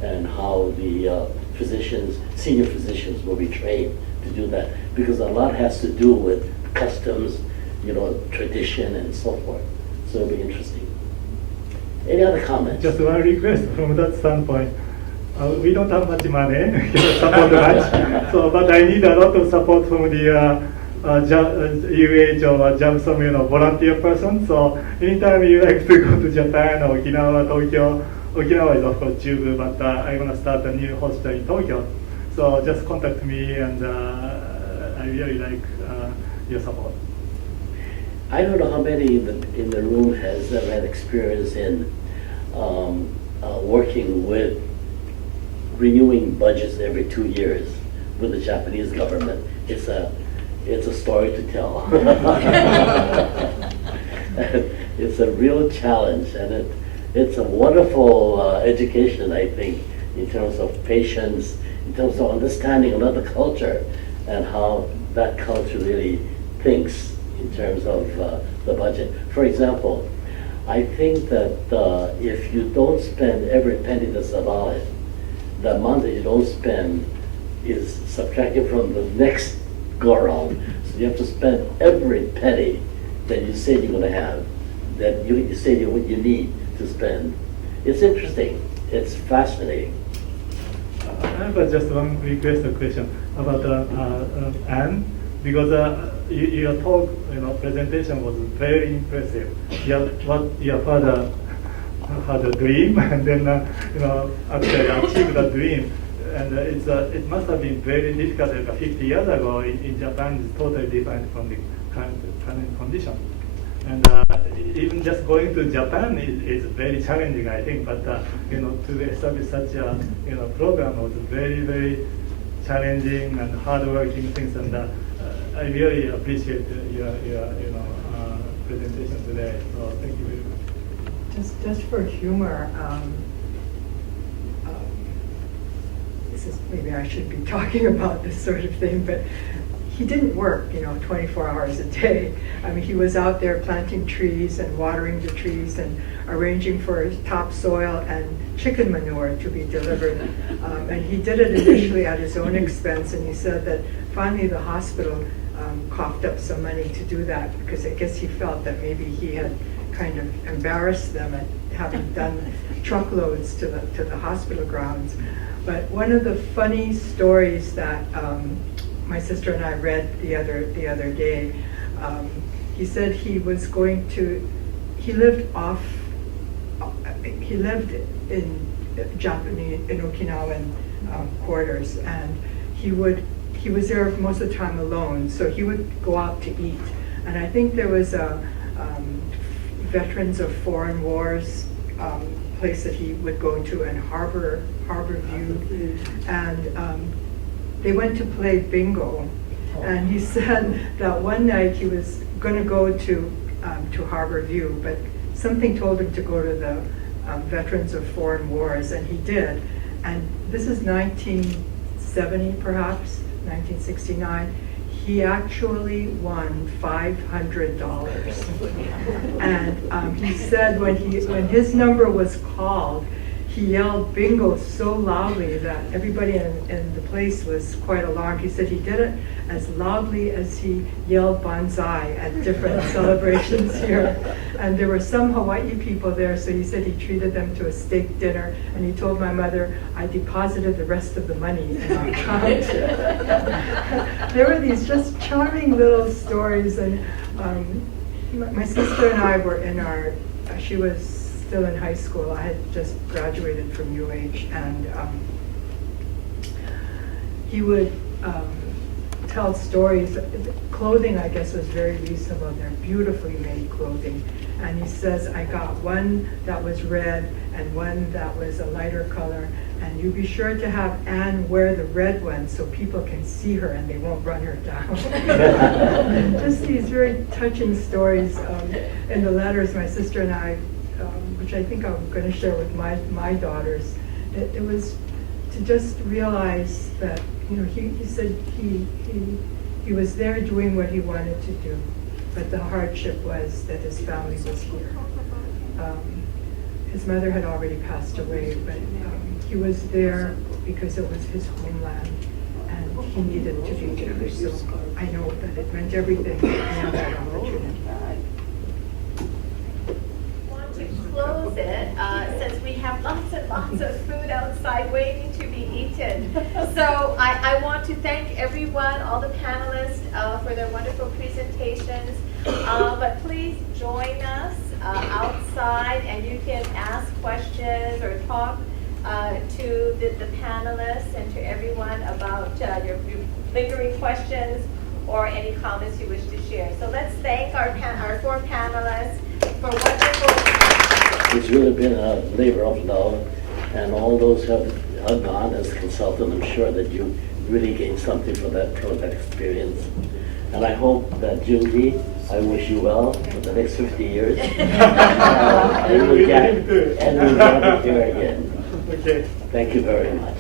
and how the physicians, senior physicians will be trained to do that, because a lot has to do with customs, you know, tradition and so forth. So it'll be interesting. Any other comments? Just one request from that standpoint. We don't have much money to support much, so but I need a lot of support from the UH or some volunteer person. So anytime you like to go to Japan or Okinawa, Tokyo, Okinawa is of course Chubu, but I'm gonna start a new hospital in Tokyo. So just contact me, and I really like your support. I don't know how many in the room has had experience in working with renewing budgets every 2 years with the Japanese government. It's a story to tell. It's a real challenge, and it's a wonderful education, I think, in terms of patience, in terms of understanding another culture, and how that culture really thinks in terms of the budget. For example, I think that if you don't spend every penny that's allotted, the amount that you don't spend is subtracted from the next go around. So you have to spend every penny that you said you're going to have, that you said you need to spend. It's interesting. It's fascinating. I have just one request or question about Anne, because your talk, presentation was very impressive. What your father had a dream, and then actually achieved that dream. And it must have been very difficult 50 years ago in Japan. It's totally different from the current condition. And even just going to Japan is very challenging, I think. But to establish such a program was very, very challenging and hardworking things. And I really appreciate your presentation today. So thank you very much. Just for humor, maybe I should be talking about this sort of thing, but he didn't work, 24 hours a day. I mean, he was out there planting trees and watering the trees and arranging for topsoil and chicken manure to be delivered. And he did it initially at his own expense, and he said that finally the hospital coughed up some money to do that, because I guess he felt that maybe he had kind of embarrassed them at having done truckloads to the hospital grounds. But one of the funny stories that my sister and I read the other day, he said he was going to, he lived in Japanese, in Okinawan quarters, and he was there most of the time alone, so he would go out to eat. And I think there was a Veterans of Foreign Wars place that he would go to in Harbor View, and they went to play bingo. And he said that one night he was going to go to Harbor View, but something told him to go to the Veterans of Foreign Wars, and he did. And this is 1970, perhaps 1969. He actually won $500. And he said when his number was called, he yelled bingo so loudly that everybody in the place was quite alarmed. He said he did it as loudly as he yelled banzai at different celebrations here. And there were some Hawaii people there, so he said he treated them to a steak dinner, and he told my mother, I deposited the rest of the money in our account. There were these just charming little stories, and my sister and I were in she was still in high school. I had just graduated from UH, and he would tell stories. Clothing, I guess, was very reasonable. They're beautifully made clothing. And he says, I got one that was red and one that was a lighter color. And you be sure to have Anne wear the red one so people can see her and they won't run her down. Just these very touching stories in the letters my sister and I, which I think I'm going to share with my daughters. It was to just realize that, you know, he said he was there doing what he wanted to do, but the hardship was that his family was here. His mother had already passed away, but he was there because it was his homeland, and he needed to be there. So I know that it meant everything to have that opportunity. Want to close it since we have lots and lots of food outside waiting to be eaten. So I want to thank everyone, all the panelists, for their wonderful presentations. But please join us outside, and you can ask questions or talk to the panelists and to everyone about your lingering questions or any comments you wish to share. So let's thank our 4 panelists for wonderful. It's really been a labor of love, and all those who have gone as consultant, I'm sure that you really gained something from that experience. And I hope that Judy, I wish you well for the next 50 years. And we'll get it here again. Okay. Thank you very much.